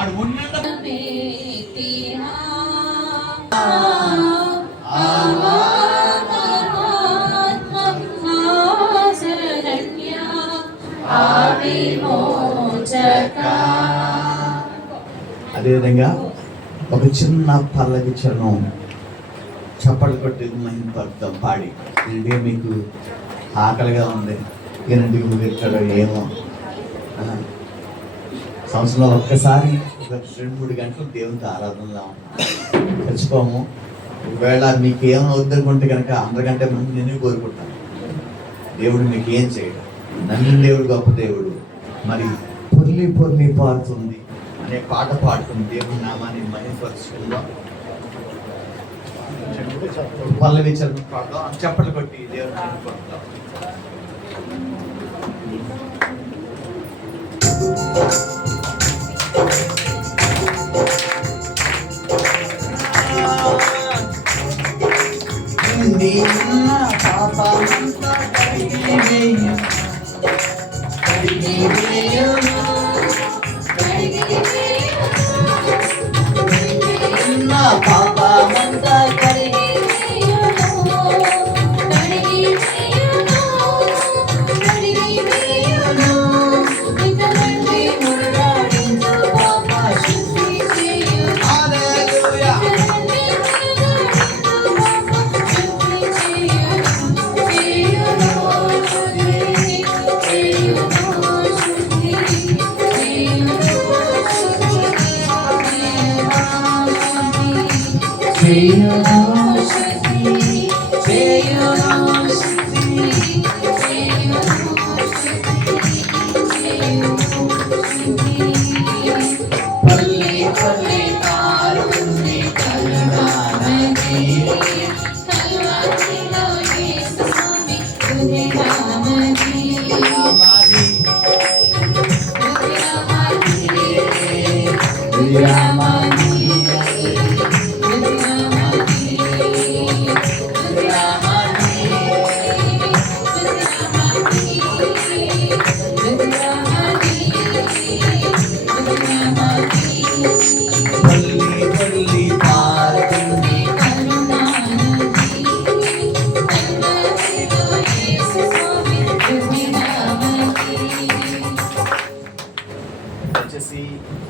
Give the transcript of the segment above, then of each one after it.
ఆడు ఉన్నంత అదేవిధంగా ఒక చిన్న పల్లకి చరణం చప్పట్లు కొట్టి మహిమపడతాం పాడి. ఇదే మీకు ఆకలిగా ఉంది, ఎన్నింటికి ముగిస్తాడో ఏమో. సంవత్సరంలో ఒక్కసారి 2-3 గంటలు దేవునితో ఆరాధనలో చచ్చిపోము. ఒకవేళ మీకు ఏమైనా వద్దనుకుంటే కనుక అందరికంటే ముందు నేనే కోరుకుంటాను. దేవుడు మీకు ఏం చేయడు. నన్ను దేవుడు గొప్ప దేవుడు. మరి పొర్లి పొర్లి పారుతుంది అనే పాట పాడుకుని దేవుడి నామాన్ని మహిమపరుచుకుందాం. పల్లవి చరణం పాడదాం, చప్పట్లు కొట్టి దేవుని మహిమపరుద్దాం.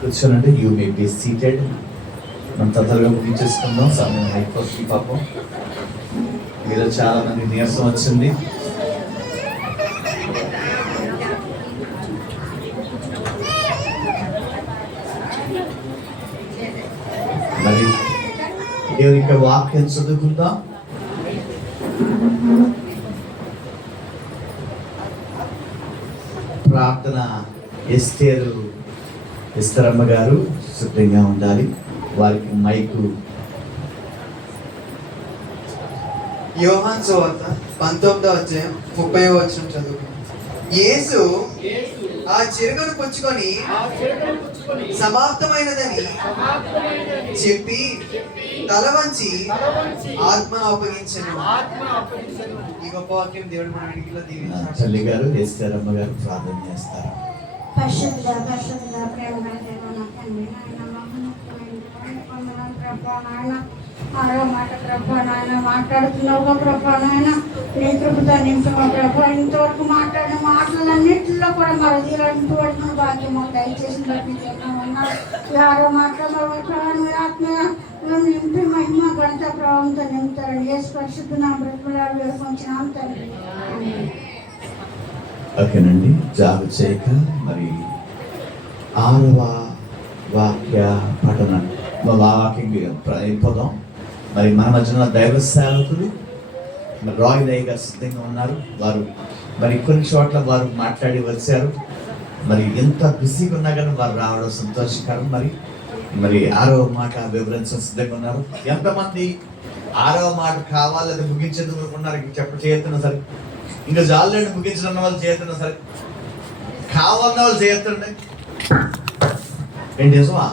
కూర్చోనండి. You may be seated. మనం తొందరగా ముగించేసుకుందాం, సమయం అయిపోతుంది. పాపం మీలో చాలా మంది నీరసం వచ్చింది. మరి దేవుని యొక్క వాక్యం చదువుకుందాం. ప్రార్థన ఎస్తరమ్మ గారు సిద్ధంగా ఉండాలి. వారికి మైకు. యోహాను సువార్త 19వ అధ్యాయం 30వ వచనం చదువుకుందాం. యేసు ఆ చిరుగను పుచ్చుకొని సమాప్తమైనదని చెప్పి తల వంచి ఆత్మ అప్పగించెను. ఈ గొప్ప వాక్యం దేవుడు మన అడిగిలో దీవించాడు. తల్లి గారు ఎస్తరమ్మ గారు ప్రార్థన చేస్తారు. పరిశుద్ధ ప్రేమ నాయన ఆరో మాట ప్రభా నాయన మాట్లాడుతున్నావుగా ప్రభా నాయన నీ కృపతో నింపుగా ప్రభా ఇంతవరకు మాట్లాడిన మాటలన్నింటిలో కూడా మా హృదయాలను భాగ్యం దయచేసిన బట్టి ఉన్నా ఆరో మాటలో మీ ఆత్మ నింపి మహిమ గంట ప్రభావంతో నింపుతారండి. ఏ పరిశుద్ధ నా బ్రతుకులాడు వేసుకొచ్చినాం తండ్రి. ఓకేనండి, జాబు చేయక మరి 6వ వాక్య పఠనం వాక్యం అయిపోదాం. మరి మన మధ్యన దైవ సేవకులు రాయ్ దయ్య గారు సిద్ధంగా ఉన్నారు. వారు మరి కొన్ని చోట్ల వారు మాట్లాడి వచ్చారు. మరి ఎంత బిజీగా ఉన్నా కానీ వారు రావడం సంతోషకరం. మరి 6వ మాట వివరించడం సిద్ధంగా ఉన్నారు. ఎంతమంది 6వ మాట కావాలని ముగించేందుకు ఉన్నారు? చేస్తున్నా సరే, ఇంకా జాలండి ముగించిన వాళ్ళు చేస్తున్నా సరే, కావాలన్న వాళ్ళు చేస్తుండే. ఏంటి నిజమా?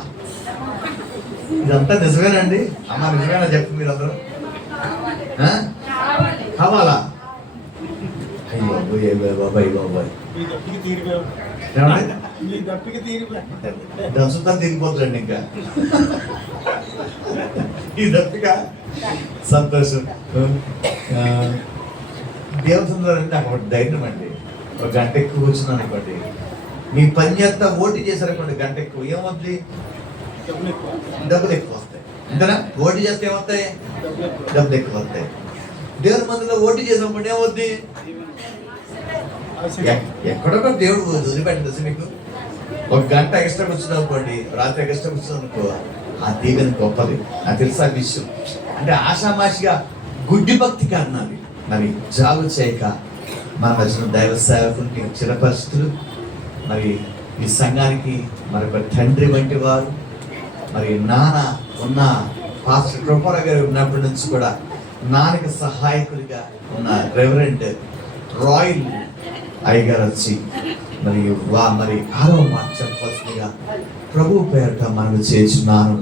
ఇదంతా నిజమేనండి? అమ్మ నిజమేనా చెప్పు మీరు అందరూ. కావాలా? అయ్యో బాబాయ్ బాబాయ్ ఏమండి నీ దప్పికి తీరిపోయి దంచుతా తిరిగిపోతుందండి ఇంకా ఈ దప్పిక సంతోషం. దేవతంలో అంటే అక్కడ ధైర్యం అండి. ఒక గంట ఎక్కువ కూర్చున్నాను అనుకోండి, మీ పని చేస్తా ఓటీ చేశారనుకోండి, గంట ఎక్కువ ఏమవుద్ది? డబ్బులు ఎక్కువ వస్తాయి. అంతేనా? ఓటీ చేస్తే ఏమవుతాయి? డబ్బులు ఎక్కువ వస్తాయి. దేవుని మందిలో ఓటీ చేసినప్పుడు ఏమవుద్ది? ఎక్కడొక దేవుడు వదిలిపెట్టదు అసలు మీకు. ఒక గంట ఎక్స్ట్రా కూర్చున్నాం అనుకోండి, రాత్రి ఎక్స్ట్రా కూర్చున్నాం అనుకో, ఆ దీవెన గొప్పది. నాకు తెలుసా విషయం. అంటే ఆషామాషిగా గుడ్డి భక్తి కారణాలు మరి జాగు చేయక మన వచ్చిన దైవ సేవకులకి చిన్న పరిస్థితులు, మరి ఈ సంఘానికి మరొక తండ్రి వంటి వారు, మరి నాన్న ఉన్న పాస్టర్ కృపారావు గారు ఉన్నప్పటి నుంచి కూడా నాన్నకి సహాయకుడిగా ఉన్న రెవరెండ్ రాయల్ అయ్యగారు వచ్చి మరి మరి 6వ మాట చెప్పవలసిందిగా ప్రభు పేరట మనం చేస్తున్నాను.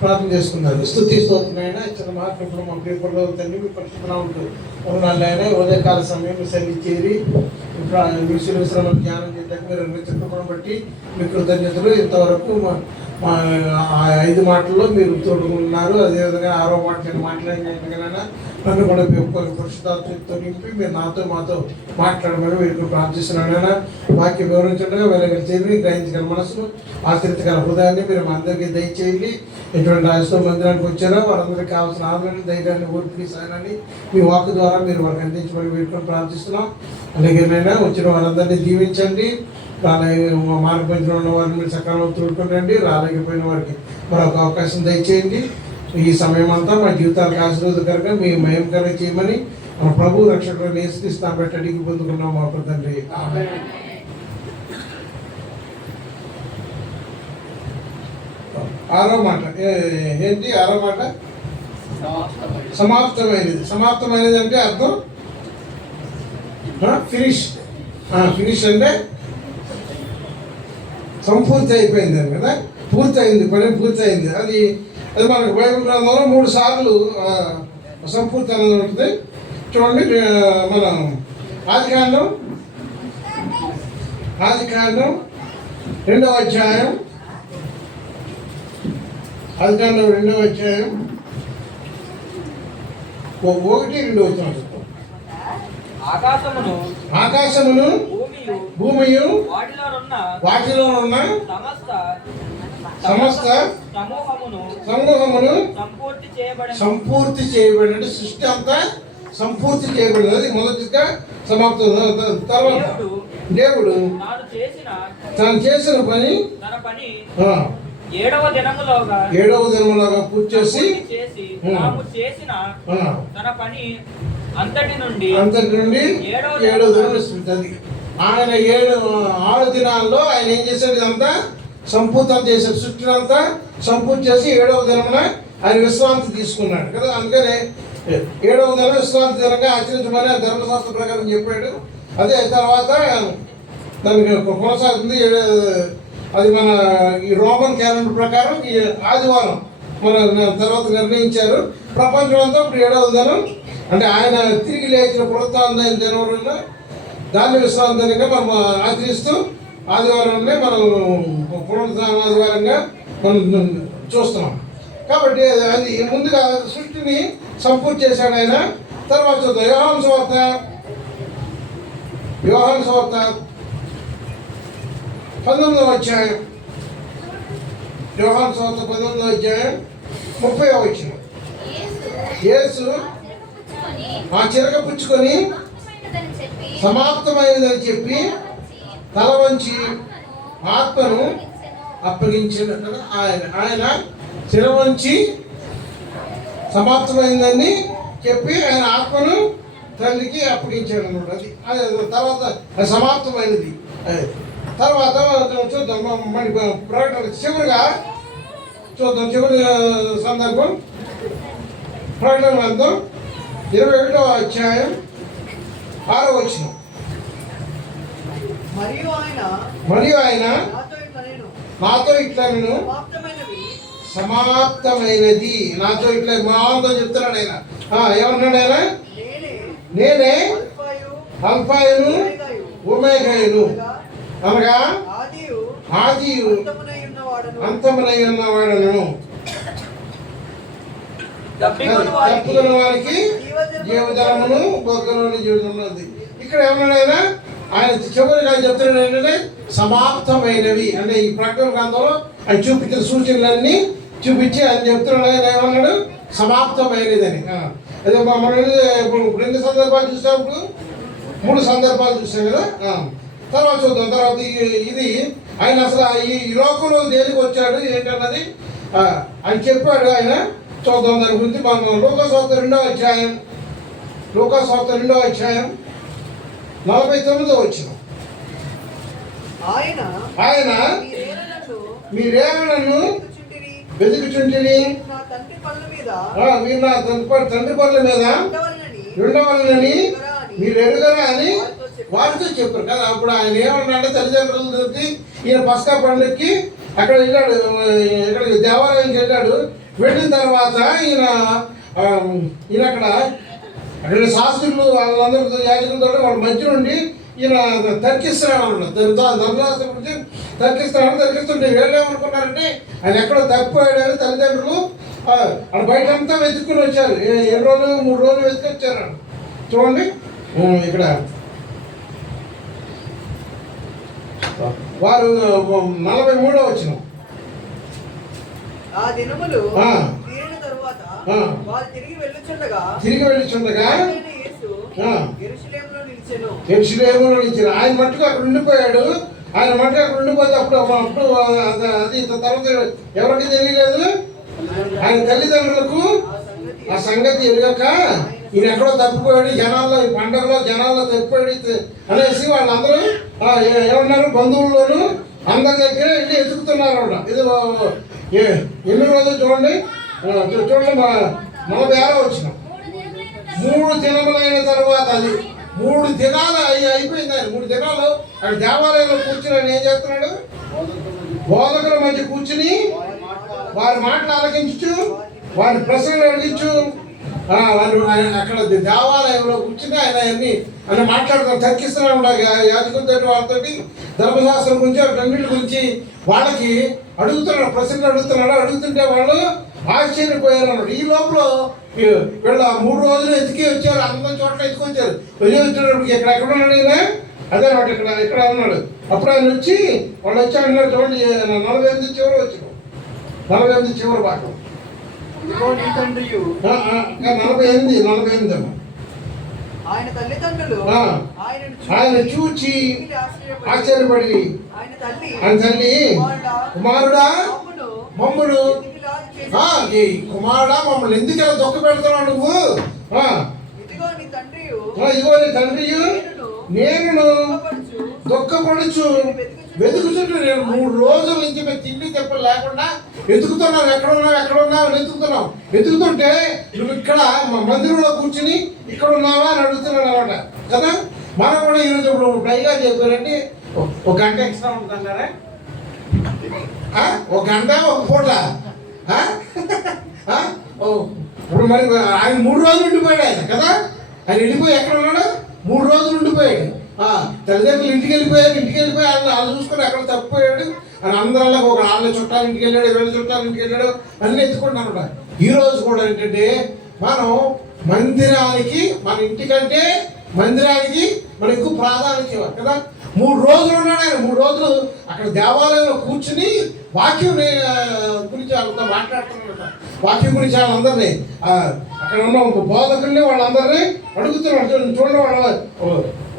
ప్రార్థన చేసుకున్నారు. స్తుతి స్తోత్రమైన ఇచ్చిన మాట ఇప్పుడు మా పేపర్లో తండ్రి మీ పరిశుభ్రంగా ఉంటుంది. ఉన్నాళ్ళైనా ఉదయకాల సమయం మీ సన్ని చేరి మీ శిలువ ధ్యానం చేయడానికి మీరు చెప్పడం బట్టి మీ కృతజ్ఞతలు. ఇంతవరకు మా 5 మాటల్లో మీరు తోడుకున్నారు. అదేవిధంగా 6వ మాట నేను మాట్లాడినట్టుగా నన్ను కూడా పరిశుద్ధాత్మతో నింపి మీరు మాతో మాట్లాడమని మీరు ప్రార్థిస్తున్నానైనా. వాక్యం వివరించడం వెలగల చేరి గ్రహించగల మనసును ఆశ్రితగల హృదయాన్ని మీరు మా అందరికీ దయచేయండి. ఎటువంటి రాజస్థాన్ మందిరానికి వచ్చారో వారందరికీ కావాల్సిన ఆదరణ, ధైర్యాన్ని, ఓర్పుని, సహనాన్ని మీ వాక్ ద్వారా మీరు వారికి అందించమని వేడుకొని ప్రార్థిస్తున్నాం. అలాగే నైనా వచ్చిన వారందరినీ దీవించండి. మార్గంలో ఉన్న వారిని మీరు సకాలంలో తోడుకుంటండి. రాలేకపోయిన వారికి మరొక అవకాశం దయచేయండి. ఈ సమయం అంతా మా జీవితాలకు ఆశీర్వాదకరంగా మీ మయంకరంగా చేయమని మన ప్రభు రక్షకుడు యేసుక్రీస్తు బట్టి అడిగి పొందుకున్నాం మా తండ్రి. ఆమేన్. 6వ మాట ఏంటి? 6వ మాట సమాప్తమైనది. సమాప్తమైనది అంటే అర్థం ఫినిష్. ఫినిష్ అంటే సంపూర్తి అయిపోయింది అని కదా, పూర్తి అయింది, పని పూర్తి అయింది. అది మనకు బైబిల్ గ్రంథంలో 3 సార్లు సంపూర్తి అనేది ఉంటుంది. చూడండి, మనం ఆదికాండం 2వ అధ్యాయం, ఆదికాండం 2వ అధ్యాయం 1-2 వచనాలు. ఆకాశమును భూమియు వాటిలో ఉన్న సమస్త సమూహమును సంపూర్తి చేయబడిన సృష్టి అంతా సంపూర్తి చేయబడింది. అది మొదటిగా సమాప్తం. తర్వాత దేవుడు తాను చేసిన పని 7వ దినములోగా పూర్తి చేసి తన పని అంతటి నుండి 7వ దినం ఇస్తుంది. ఆయన 6 దినాల్లో ఆయన ఏం చేశాడు? ఇదంతా సంపూర్తం చేశాడు. సృష్టిని అంతా సంపూర్తి చేసి 7వ దినమున ఆయన విశ్రాంతి తీసుకున్నాడు కదా. అందుకనే 7వ దినం విశ్రాంతి దినంగా ఆచరించమని ధర్మశాస్త్ర ప్రకారం చెప్పాడు. అదే తర్వాత దానికి కొనసాగుతుంది. అది మన ఈ రోమన్ క్యాలెండర్ ప్రకారం ఈ ఆదివారం మన తర్వాత నిర్ణయించారు. ప్రపంచం అంతా ఇప్పుడు 7వ దినం అంటే ఆయన తిరిగి లేచిన పునరుత్థాన దినం దాన్ని విశ్రాంతి దినంగా మనం ఆచరిస్తూ ఆదివారాన్ని మనం పునరుత్థాన ఆదివారంగా మనం చూస్తున్నాం. కాబట్టి అది ముందుగా సృష్టిని సంపూర్తి చేశాడు ఆయన. తర్వాత యోహాను సువార్త 19వ అధ్యాయం, యోహాను సువార్త 19వ అధ్యాయం 30వ వచనం. యేసు ఆ చిరక పుచ్చుకొని సమాప్తమైనదని చెప్పి తల వంచి ఆత్మను అప్పగించిన కదా ఆయన శిర వంచి సమాప్తమైందని చెప్పి ఆయన ఆత్మను తల్లికి అప్పగించాడు అనమాట. అది తర్వాత అది సమాప్తమైనది. తర్వాత చూద్దాం మరి ప్రకటన చివరిగా చూద్దాం. చివరి సందర్భం ప్రకటన గ్రంథం 21వ అధ్యాయం 6వ వచనం. మరియు ఆయన నాతో ఇట్లా నేను సమాప్తమైనది నాతో ఇట్లా మాతో చెప్తున్నాడు ఆయన. ఏమన్నాడు ఆయన? నేనే అల్ఫాయును ఒమేగాయును, అనగా ఆదియు అంతమునై ఉన్నవాడను, తప్పుకున్న వారికి జీవజలమును బొగ్గలోని జీవితం ఉన్నది. ఇక్కడ ఏమన్నాడు ఆయన చివరిగా చెప్తున్నాడు ఏంటంటే సమాప్తమైనవి. అంటే ఈ ప్రకటన గ్రంథంలో ఆయన చూపించిన సూచనలన్నీ చూపించి ఆయన చెప్తున్నాడు. ఆయన ఏమన్నాడు? సమాప్తమైనదని. అదే మనం ఇప్పుడు 2 సందర్భాలు చూసినప్పుడు 3 సందర్భాలు చూసాం కదా. తర్వాత చూద్దాం. తర్వాత ఇది ఆయన అసలు ఈ లోకంలో దేనికి వచ్చాడు ఏంటన్నది ఆయన చెప్పాడు. ఆయన చూద్దాం దాని గురించి. మనం లూకాసువార్త 2వ అధ్యాయం 49వ వచనం. ఆయన మీరేమో నన్ను వెతుకుచుంటిరి, మీరు నా తండ్రి పనుల మీద ఉండవాలని మీరు ఎరుగరా అని వారితో చెప్పారు కదా. అప్పుడు ఆయన ఏమన్నాడు? తల్లిదండ్రులు దొరికి ఈయన పస్కా పండుగకి అక్కడ వెళ్ళాడు, ఇక్కడ దేవాలయానికి వెళ్ళాడు. వెళ్ళిన తర్వాత ఈయన అక్కడ శాస్త్రులు వాళ్ళందరూ యాజకులతో వాళ్ళ మధ్య నుండి ఈయన తర్కిస్తున్నాడు అన్నమాట. ధర్మశాస్త్రం గురించి తర్కిస్తుంటే వీళ్ళు ఏమనుకున్నారంటే ఆయన ఎక్కడో తప్పిపోయాడని తల్లిదండ్రులు అక్కడ బయట అంతా వెతుక్కుని వచ్చారు. 2 రోజులు 3 రోజులు వెతుకొచ్చారు. చూడండి ఇక్కడ వారు 43వ వచనం. ఆ దినములు తీరిన తరువాత వారు తిరిగి వెళ్ళుచుండగా యెరూషలేములో నిలిచెను. ఆయన మట్టుకు అక్కడ ఉండిపోయాడు. ఆయన మట్టుకు అక్కడ ఉండిపోతే అప్పుడు అది తర్వాత ఎవరికి తెలియలేదు. ఆయన తల్లిదండ్రులకు ఆ సంగతి ఎరగక ఈయన ఎక్కడో తప్పిపోయాడు, జనాల్లో ఈ పండుగలో జనాల్లో తప్పిపోయాడు అనేసి వాళ్ళందరూ ఏమన్నారు? బంధువుల్లోనూ అందరి దగ్గర వెళ్ళి ఎదుగుతున్నారు అన్నమాట. ఇది ఎన్ని రోజులు చూడండి 46వ వచనం. 3 దినములైన తర్వాత అది 3 దినాలు అయిపోయింది. ఆయన 3 దినాలు అక్కడ దేవాలయంలో కూర్చుని ఆయన ఏం చేస్తున్నాడు? బోధకుల మధ్య కూర్చుని వారి మాటలు ఆలకించు, వారి ప్రశ్నలు అడిగించు. వాళ్ళు అక్కడ దేవాలయంలో కూర్చుని ఆయన మాట్లాడుతున్నారు, తర్కిస్తున్నాడు యాజకులతో, వాళ్ళతో ధర్మశాస్త్రం గురించి అన్నింటి గురించి వాళ్ళకి అడుగుతున్నాడు, ప్రశ్నలు అడుగుతుంటే వాళ్ళు ఆశ్చర్యపోయారు అన్నాడు. ఈ లోపల వీళ్ళు 3 రోజులు ఎతికి వచ్చారు, అందరి చోట్ల ఎత్తుకొచ్చారు. వచ్చేటప్పుడు ఎక్కడ ఉన్నాడు ఈయన? అదే అన్నమాట ఇక్కడ ఉన్నాడు. అప్పుడు ఆయన వచ్చి వాళ్ళు వచ్చి అన్నారు. చూడండి 48 చివరి వచ్చిన 48 చివరి భాగం 48 ఆయన తల్లిదండ్రులు ఆయన చూచి ఆశ్చర్యపడి ఆయన తల్లి కుమారుడా మమ్ముడు కుమారుడా మమ్మల్ని ఎందుకు ఇలా దుఃఖ పెడుతున్నావు నువ్వు? ఇదిగో నీ తండ్రి నేను దుఃఖపడుచు వెతుకుతుంటే నేను 3 రోజుల నుంచి మేము తిండి తెప్పలు లేకుండా వెతుకుతున్నావు, ఎక్కడున్నావు వెతుకుతుంటే నువ్వు ఇక్కడ మా మందిరంలో కూర్చుని ఇక్కడ ఉన్నావా అని అడుగుతున్నాడు అనమాట కదా. మనం కూడా ఈరోజు ఇప్పుడు పైగా చెప్పారంటే 1 గంట ఎక్స్ట్రా ఉంటుందన్నారా? 1 గంట 1 పూట. ఇప్పుడు మరి ఆయన 3 రోజులు ఉండిపోయాడు ఆయన కదా. ఆయన వెళ్ళిపోయి ఎక్కడ ఉన్నాడు? 3 రోజులు ఉండిపోయాడు. తల్లిదండ్రులు ఇంటికి వెళ్ళిపోయి వాళ్ళు చూసుకొని ఎక్కడ తప్పిపోయాడు అని అందరల్లా ఒక వాళ్ళ చుట్టాలు ఇంటికి వెళ్ళాడు, వీళ్ళ చుట్టాలు ఇంటికి వెళ్ళాడు అన్నీ ఎత్తుకుంటున్నాడు. ఈ రోజు కూడా ఏంటంటే మనం మందిరానికి, మన ఇంటికంటే మందిరానికి మనం ఎక్కువ ప్రాధాన్యత ఇవ్వాలి కదా. 3 రోజులు ఉన్నాడు ఆయన. 3 రోజులు అక్కడ దేవాలయంలో కూర్చుని వాక్యం గురించి వాళ్ళతో మాట్లాడుతున్నాడు. వాక్యం గురించి వాళ్ళందరినీ అక్కడ ఉన్న బోధకుల్ని వాళ్ళందరినీ అడుగుతున్నాడు. చూడండి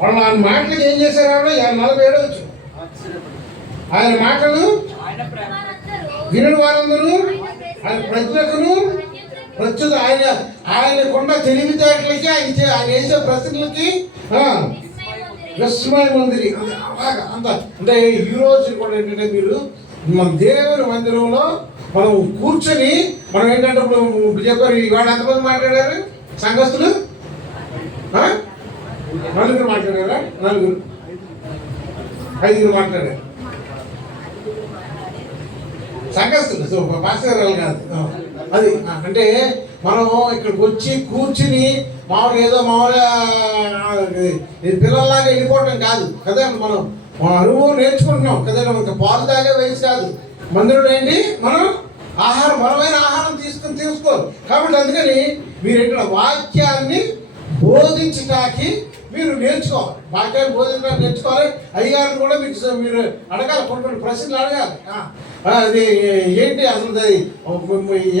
వాళ్ళ ఆయన మాటలకి ఏం చేశారు? 47 ఆయన మాటలు ఆయన ప్రేమ వినని వారందరూ ఆయన ప్రజలకును ప్రస్తుత ఆయనకున్న తెలివితేటలకి ఆయన వేసే ప్రశ్నలకి విస్మయ మందిరి అలాగా అంత అంటే ఈ రోజు కూడా ఏంటంటే మీరు మన దేవుని మందిరంలో మనం కూర్చొని మనం ఏంటంటే ఇప్పుడు చెప్పారు ఇవాళ ఎంతమంది మాట్లాడారు సంఘస్థులు? నలుగురు మాట్లాడారా? ఐదుగురు మాట్లాడారు సంఘస్థులు, పాస్టర్ గారు కాదు. అది అంటే మనం ఇక్కడికి వచ్చి కూర్చుని మామూలుగా ఏదో మామూలుగా పిల్లల్లాగా వెళ్ళిపోవటం కాదు కదా. మనం అనుభవం నేర్చుకుంటున్నాం కదా. మనకి పాలు తాగే వయసు కాదు. మందిరంలో ఏంటి మనం ఆహారం, బలమైన ఆహారం తీసుకోవాలి. కాబట్టి అందుకని మీరు ఇక్కడ వాక్యాన్ని బోధించడానికి మీరు నేర్చుకోవాలి. వాక్యాన్ని బోధించడానికి నేర్చుకోవాలి. అయ్యగారిని కూడా మీరు అడగాలి, కొన్ని ప్రశ్నలు అడగాలి. అది ఏంటి అసలు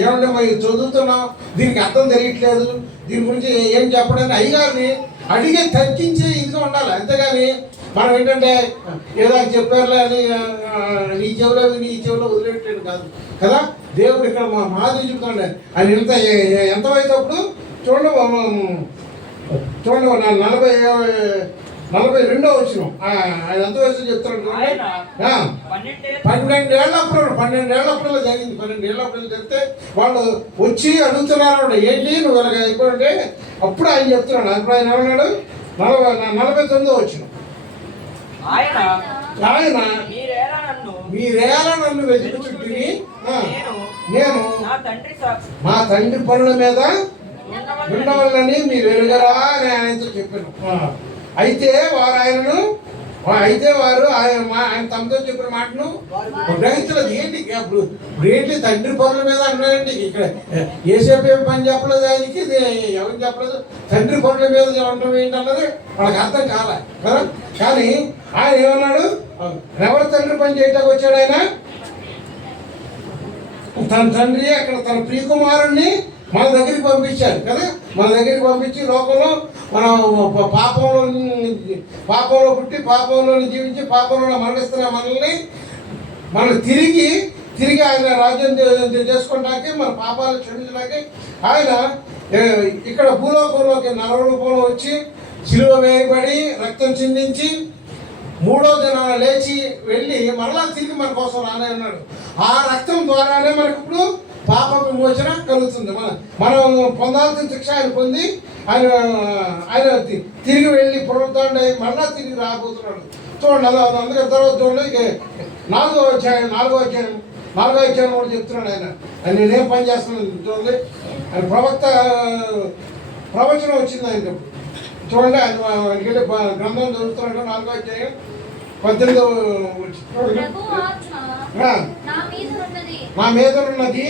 ఏమంటే మరి చదువుతున్నాం, దీనికి అర్థం తెలియట్లేదు, దీని గురించి ఏం చెప్పడానికి అయ్యగారిని అడిగే తగ్గించే ఇదిగా ఉండాలి. అంతేగాని మనం ఏంటంటే ఏదో చెప్పారులే అని నీ చెవిలో వదిలేట్లేదు కాదు కదా. దేవుడు ఇక్కడ మాదిరి చెప్తాడు. ఆయన ఎంత వయసు అప్పుడు చూడండి 42వ వచనం. ఆయన ఎంత వయసు చెప్తాడు. 12 ఏళ్ళప్పుడు జరిగింది. 12 ఏళ్ళప్పుడు జరిగితే వాళ్ళు వచ్చి అడుగుతున్నారు ఏంటి నువ్వు ఇలాగ అయిపోయింటే అప్పుడు ఆయన చెప్తున్నాడు. అప్పుడు ఆయన ఏమన్నాడు? 49వ వచనం. ఆయన మీరేలా నన్ను వెతుకుచుంటిని, నేను మా తండ్రి పనుల మీద ఉండవాలని మీరు ఎరుగరా అని ఆయనతో చెప్పాను. అయితే వారు ఆయన తమతో చెప్పిన మాటను గ్రహించలేదు. ఏంటి ఇప్పుడు ఏంటి తండ్రి పనుల మీద అన్నాడండి. ఇక్కడ ఏసేపు ఏం పని చెప్పలేదు, ఆయనకి ఎవరికి చెప్పలేదు. తండ్రి పనుల మీద ఉండటం ఏంటన్నది వాళ్ళకి అర్థం కాలే కదా. కానీ ఆయన ఏమన్నాడు? ఎవరు తండ్రి పని చేయటానికి వచ్చాడు? ఆయన తన తండ్రి అక్కడ తన ప్రియకుమారుణ్ణి మన దగ్గరికి పంపించారు కదా. మన దగ్గరికి పంపించి లోకంలో మనం పాపంలో పుట్టి పాపంలో జీవించి పాపంలో మరణిస్తున్న మనల్ని తిరిగి ఆయన రాజ్యం చేసుకోవడానికి, మన పాపాలు క్షమించడానికి ఆయన ఇక్కడ భూలోకంలోకి నర రూపంలో వచ్చి శిలువ వేయబడి రక్తం చిందించి 3వ దినాన లేచి వెళ్ళి మరలా తిరిగి మన కోసం రానే అన్నాడు. ఆ రక్తం ద్వారానే మనకి ఇప్పుడు పాప విమోచన కలుగుతుంది. మనం పొందాల్సిన శిక్ష ఆయన పొంది ఆయన తిరిగి వెళ్ళి పునరుద్ధరణ మళ్ళా తిరిగి రాబోతున్నాడు. చూడండి అందుకని తర్వాత చూడండి 4వ అధ్యాయం కూడా చెప్తున్నాడు. ఆయన నేనేం పని చేస్తున్నాను చూడండి. ఆయన ప్రవచనం వచ్చింది ఆయనకి. చూడండి ఆయన గ్రంథం చదువుతున్నాడు. 4వ అధ్యాయం 18వ నా మీద ఉన్నది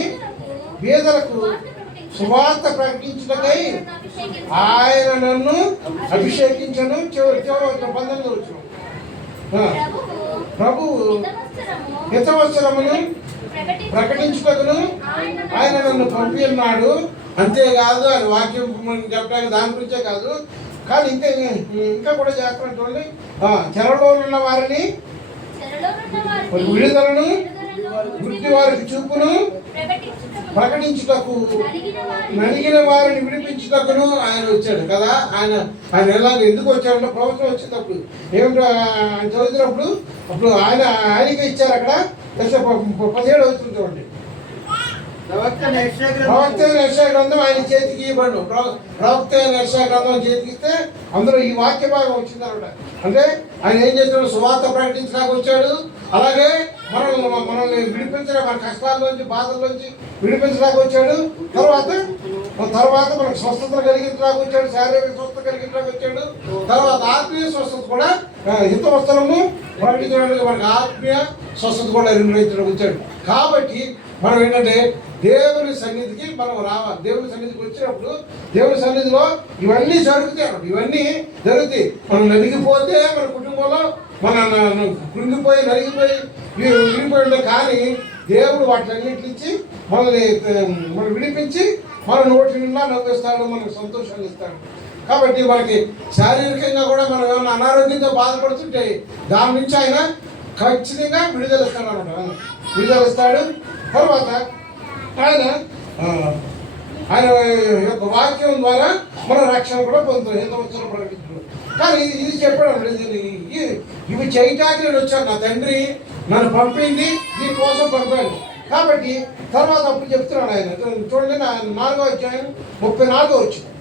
పేదలకు సువార్త ప్రకటించుటకై ఆయన నన్ను అభిషేకించను. చివరి 19వ వచనం. ప్రభువు హితవత్సరమును ప్రకటించుటకును ఆయన నన్ను పంపి ఉన్నాడు. అంతేకాదు ఆయన వాక్యం చెప్పడానికి దాని గురించే కాదు, కానీ ఇంకా కూడా చేస్తాను చూడండి. చెరలో ఉన్న వారిని విడుదలను, వృద్ధి వారికి చూపును ప్రకటించుటకు, నలిగిన వారిని విడిపించుటకును ఆయన వచ్చాడు కదా. ఆయన ఎలాగ ఎందుకు వచ్చాడంటే ప్రవచనం వచ్చినప్పుడు ఏమిటో ఆయన చదువుతున్నప్పుడు అప్పుడు ఆయనకే ఇచ్చారు. అక్కడ 17 అవుతుంది చూడండి. ప్రవక్త యెషయా గ్రంథం ఆయన చేతికి ఇవ్వబడు. ప్రవక్త యెషయా గ్రంథం చేతికి ఇస్తే అందులో ఈ వాక్య భాగం వచ్చిందన్నమాట. అంటే ఆయన ఏం చేస్తాడు? సువార్త ప్రకటించడానికి వచ్చాడు. అలాగే మనల్ని విడిపించడానికి, మన కష్టాల్లోంచి బాధల్లోంచి విడిపించడానికి వచ్చాడు. తర్వాత మనకు స్వస్థత కలిగించడానికి వచ్చాడు. శారీరక స్వస్థత కలిగించడానికి వచ్చాడు. తర్వాత ఆత్మీయ స్వస్థత కూడా హిత వస్త్రము ప్రకటించడానికి, మనకు ఆత్మీయ స్వస్థత కూడా నిర్వహించడానికి వచ్చాడు. కాబట్టి మనం ఏంటంటే దేవుని సన్నిధికి మనం రావాలి. దేవుని సన్నిధికి వచ్చినప్పుడు దేవుని సన్నిధిలో ఇవన్నీ జరుగుతాయి. మనం నలిగిపోతే మన కుటుంబంలో కృంగిపోయి నలిగిపోయి విడిపోయి, కానీ దేవుడు వాటిలన్నింటినిచ్చి మనం విడిపించి మన నోటి నిండా నవ్విస్తాడు, మనకు సంతోషాన్ని ఇస్తాడు. కాబట్టి మనకి శారీరకంగా కూడా మనం ఏమైనా అనారోగ్యంతో బాధపడుతుంటే దాని నుంచి ఆయన ఖచ్చితంగా విడుదల ఇస్తాడు అన్నమాట. విడుదల ఇస్తాడు. తర్వాత ఆయన ఆయన యొక్క వాక్యం ద్వారా మన రక్షణ కూడా పొందుతాం. ఎంత వచ్చారో ప్రకటించడం. కానీ ఇది చెప్పడం ఇవి చేయటానికి నేను వచ్చాను. నా తండ్రి నన్ను పంపింది దీనికోసం పంపాను కాబట్టి తర్వాత అప్పుడు చెప్తున్నాడు ఆయన. చూడండి 4వ అధ్యాయం 34వ వచనం.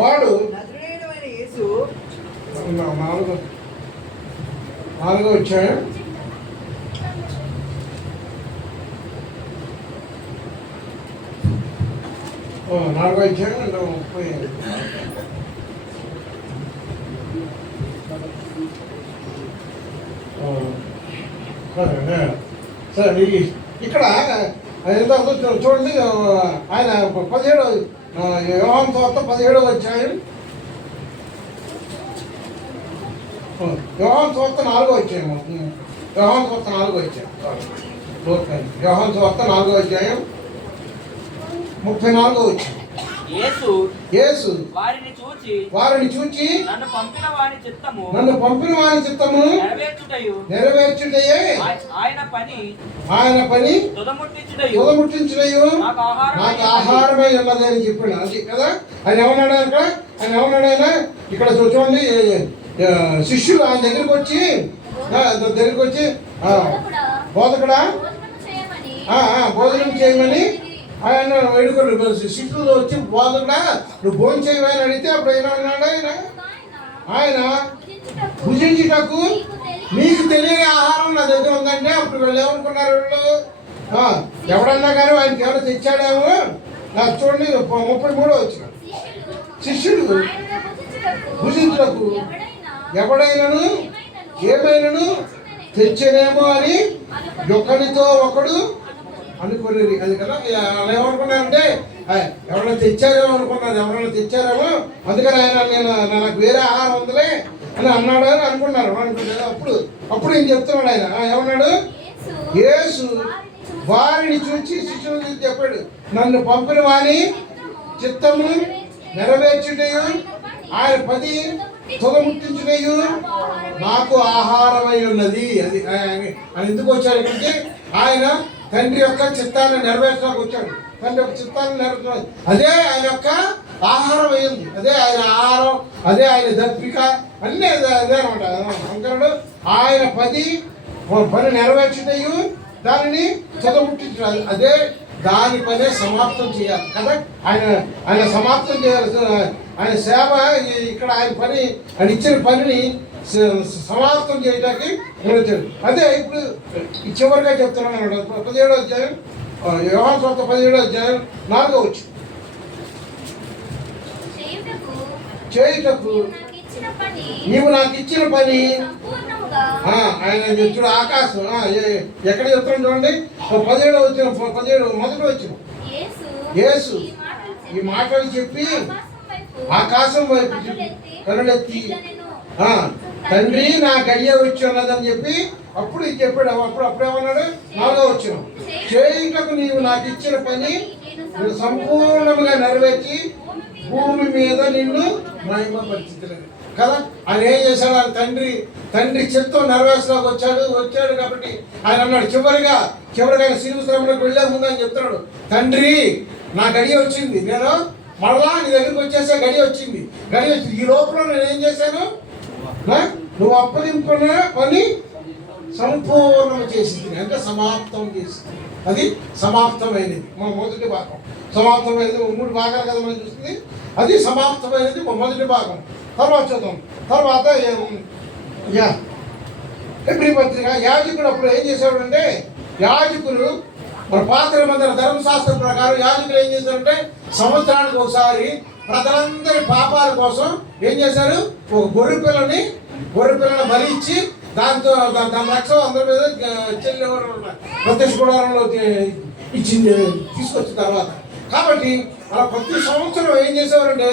వాడు నజరేయుడైన యేసు 4వ అధ్యాయం 4వ అధ్యాయం 30. సరే ఇక్కడ చూడండి ఆయన 17వ యోహాను సువార్త 17వ అధ్యాయం యోహాను సువార్త 4వ అధ్యాయం యోహాను సువార్త 4వ అధ్యాయం యోహాను సువార్త 4వ అధ్యాయం 34వ అధ్యాయం. యేసు వారిని చూచి నన్ను పంపిన వాని చిత్తము నెరవేర్చుటయే ఆయన పని తుదముట్టించుటయు నాకు ఆహారమై ఉన్నది అని చెప్పాడు. అది కదా ఆయన ఏమన్నాడు అక్కడ. ఆయన ఏమన్నాడు ఆయన ఇక్కడ చూడండి. శిష్యులు ఆయన దగ్గరికి వచ్చి బోధకుడా భోజనం చేయమని ఆయన వేడుకోడు. శిష్యులు వచ్చి బోధకుడా నువ్వు భోజనం చేయమని అడిగితే అప్పుడు ఏమన్నాడు ఆయన భుజించుటకు మీకు తెలియని ఆహారం నా దగ్గర ఉందంటే అప్పుడు వీళ్ళు ఏమనుకున్నారు. వీళ్ళు ఎవడన్నా కానీ ఆయనకి ఎవరు తెచ్చాడేమో. నాకు చూడండి 33వ వచనం. శిష్యుడు భుజించుటకు ఎవడైనాను ఏమైనాను తెచ్చనేమో అని ఒకరితో ఒకడు అనుకోలేదు. అది కదా అలా ఏమనుకున్నారంటే ఎవరైనా తెచ్చారేమో అనుకున్నారు. ఎవరైనా తెచ్చారేమో అందుకని ఆయన నాకు వేరే ఆహారం ఉందిలే అని అన్నాడు అని అనుకున్నారు. అప్పుడు ఏం చెప్తున్నాడు ఆయన ఏమన్నాడు. యేసు వారిని చూచి శిష్యులు చెప్పాడు నన్ను పంపిన వాని చిత్తము నెరవేర్చుటయు ఆయన పది తుదముట్టించుటయు నాకు ఆహారమై ఉన్నది. అది ఆయన ఎందుకు వచ్చాడు ఇక్కడికి. ఆయన తండ్రి యొక్క చిత్తాన్ని నెరవేర్చడానికి వచ్చాడు. తండ్రి యొక్క చిత్తాన్ని నెరవేర్చడానికి అదే ఆయన యొక్క ఆహారం అయింది. అదే ఆయన ఆహారం, అదే ఆయన దప్పిక అన్నీ అదే అనమాట. అంకరుడు ఆయన పని నెరవేర్చుటయు దానిని తుదముట్టించు అదే దాని పనే సమాప్తం చేయాలి కదా. ఆయన సమాప్తం చేయాలి. ఆయన సేవ ఇక్కడ ఆయన పని ఆయన ఇచ్చిన పనిని సమాప్తం చేయడానికి వచ్చాడు. అదే ఇప్పుడు చివరిగా చెప్తున్నాను అన్నాడు. 17వ అధ్యాయం యోహాను సువార్త 17వ అధ్యాయం 4వ వచనం. చేయుటకు నీవు నాకు ఇచ్చిన పని ఆయన చూడు ఆకాశం ఎక్కడ చెప్తాను చూడండి. 17వ వచనం 17వ వచనం. యేసు ఈ మాటలు చెప్పి ఆకాశం వైపు కనులెత్తి తండ్రి నా గడియ వచ్చి ఉన్నదని చెప్పి అప్పుడు ఇది చెప్పాడు. అప్పుడు ఏమన్నాడు 4వ వచనం. చేయుటకు నీవు నాకు ఇచ్చిన పని సంపూర్ణంగా నెరవేర్చి భూమి మీద నిన్ను మహిమపరిచించలేదు కదా. ఆయన ఏం చేశాడు. ఆయన తండ్రి చిత్తం నెరవేర్చడానికి వచ్చాడు కాబట్టి ఆయన అన్నాడు చివరిగా ఆయన శ్రీశ్రమంలోకి వెళ్ళే ముందు అని చెప్తున్నాడు. తండ్రి నా గడియ వచ్చింది. నేను మళ్ళా నీ దగ్గరికి వచ్చేసే గడియ వచ్చింది. ఈ లోపల నేను ఏం చేశాను. నువ్వు అప్పగింపుకున్న పని సంపూర్ణం చేసింది అంటే సమాప్తం చేసింది. అది సమాప్తమైనది మొదటి భాగం. సమాప్తమైనది 3 భాగాలు కదా మనం చూస్తుంది. అది సమాప్తమైనది మొదటి భాగం. తర్వాత చూద్దాం. తర్వాత హెబ్రీ పత్రిక యాజకుడు అప్పుడు ఏం చేశాడంటే యాజకులు మన పాత నిబంధన ధర్మశాస్త్రం ప్రకారం యాజకులు ఏం చేశారంటే సంవత్సరానికి ఒకసారి ప్రజలందరి పాపాల కోసం ఏం చేశారు. ఒక గొర్రె పిల్లని బలి ఇచ్చి దాని రక్షణ అందరి మీద చెల్లెవరు ప్రత్యక్ష గుడారంలో ఇచ్చింది తీసుకొచ్చిన తర్వాత. కాబట్టి అలా ప్రతి సంవత్సరం ఏం చేసేవారంటే